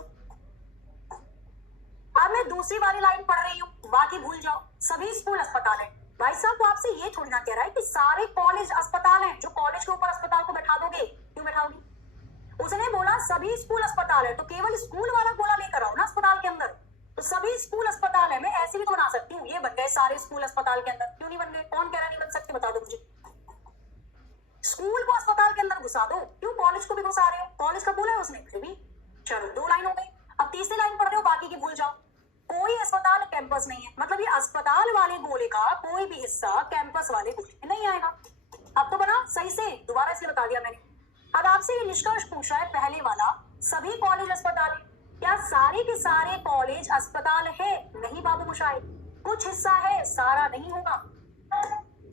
अब मैं दूसरी वाली लाइन पढ़ रही हूँ, बाकी भूल जाओ, सभी स्कूल अस्पताल है। भाई साहब, वो आपसे ये थोड़ी ना कह रहा है कि सारे कॉलेज अस्पताल हैं, जो कॉलेज के ऊपर अस्पताल को बैठा दोगे। क्यों बैठाओगे? उसने बोला सभी स्कूल अस्पताल है, तो केवल स्कूल वाला गोला लेकर आओ ना अस्पताल के अंदर। तो सभी स्कूल अस्पताल है, मैं ऐसे भी तो बना सकती हूँ, ये बन गए सारे स्कूल अस्पताल के अंदर। क्यों नहीं बन गए? कौन कह रहा नहीं बन सकते? बता दो मुझे। स्कूल को अस्पताल के अंदर घुसा दो, क्यों कॉलेज को भी घुसा रहे हो? कॉलेज का बोला है उसने, फिर भी। चलो 2 लाइन हो गई, अब तीसरी लाइन पढ़ रहे हो, बाकी की भूल जाओ। कोई अस्पताल कैंपस नहीं है, मतलब ये अस्पताल वाले गोले का कोई भी हिस्सा कैंपस वाले गोले में नहीं आएगा। अब तो बना सही से, दोबारा इसलिए बता दिया मैंने। अब आपसे ये निष्कर्ष पूछा है पहले वाला, सभी कॉलेज अस्पताल है। क्या सारे के सारे कॉलेज अस्पताल है? नहीं बाबू मुशाहिद, कुछ हिस्सा है, सारा नहीं होगा।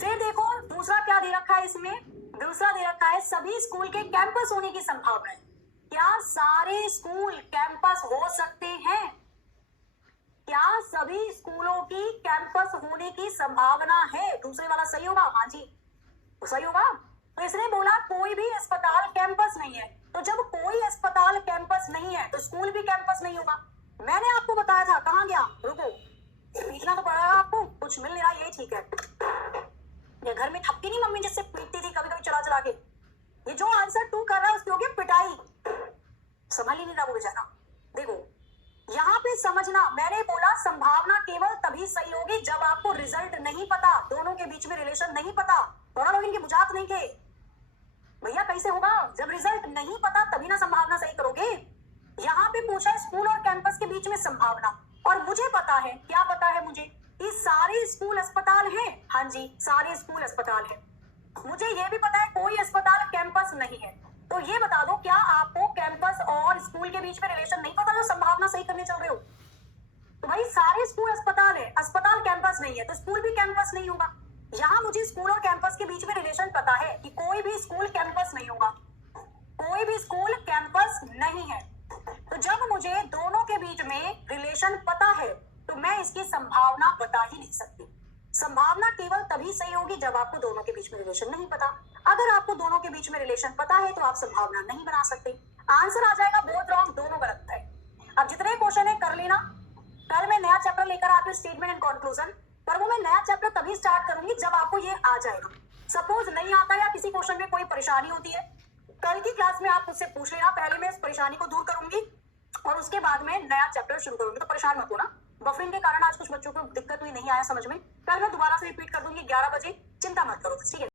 फिर देखो दूसरा क्या दे रखा है इसमें, दूसरा दे रखा है सभी स्कूल के कैंपस होने की संभावना है। क्या सारे स्कूल कैंपस हो सकते हैं? क्या सभी स्कूलों की कैंपस होने की संभावना है? दूसरे वाला सही होगा? हाँ जी सही होगा। तो इसने बोला कोई भी अस्पताल कैंपस नहीं है, तो जब कोई अस्पताल कैंपस नहीं है तो स्कूल भी कैंपस नहीं होगा। मैंने आपको बताया था, कहां गया, रुको, पीटना तो पड़ेगा आपको, कुछ मिल नहीं रहा, ये ठीक है। ये घर में थपकी नहीं मम्मी जिससे पीटती थी कभी कभी चला चला के, ये जो आंसर 2 कर रहा है उसकी होगी पिटाई, समझ ही नहीं रहा वो बेचारा। देखो यहाँ पे समझना, मैंने बोला संभावना केवल तभी सही होगी जब आपको रिजल्ट नहीं पता, दोनों के बीच में रिलेशन नहीं पता। थोड़ा लोग इनके बुझात नहीं थे भैया, कैसे होगा जब रिजल्ट नहीं पता, तभी ना संभावना सही करोगे। यहाँ पे पूछा है स्कूल और कैंपस के बीच में संभावना, और मुझे पता है, क्या पता है मुझे, कि सारे स्कूल अस्पताल हैं। हाँ जी सारे स्कूल अस्पताल हैं। मुझे ये भी पता है कोई अस्पताल कैंपस नहीं है। तो ये बता दो, क्या आपको कैंपस और स्कूल के बीच में रिलेशन नहीं पता जो संभावना सही करने चल रहे हो? तो भाई सारे स्कूल अस्पताल है, अस्पताल कैंपस नहीं है, तो स्कूल भी कैंपस नहीं होगा। यहाँ मुझे स्कूल और कैंपस के बीच में रिलेशन पता है कि कोई भी स्कूल कैंपस नहीं होगा, कोई भी स्कूल कैंपस नहीं है। तो जब मुझे दोनों के बीच में रिलेशन पता है तो मैं इसकी संभावना बता ही नहीं सकती। संभावना केवल तभी सही होगी जब आपको दोनों के बीच में रिलेशन नहीं पता। अगर आपको दोनों के बीच में रिलेशन पता है तो आप संभावना नहीं बना सकते। आंसर आ जाएगा बोथ रॉन्ग, दोनों गलत है। अब जितने क्वेश्चन है कर लेना। कल मैं नया चैप्टर लेकर आती हूँ, स्टेटमेंट एंड कंक्लूजन, पर वो मैं नया चैप्टर तभी स्टार्ट करूंगी जब आपको ये आ जाएगा। सपोज नहीं आता या किसी क्वेश्चन में कोई परेशानी होती है, कल की क्लास में आप मुझसे पूछ लेना, पहले मैं इस परेशानी को दूर करूंगी और उसके बाद में नया चैप्टर शुरू करूंगी। तो परेशान मत होना, बफरिंग के कारण आज कुछ बच्चों को दिक्कत हुई, नहीं आया समझ में, कल मैं दोबारा से रिपीट कर दूंगी 11 बजे, चिंता मत करो, ठीक है।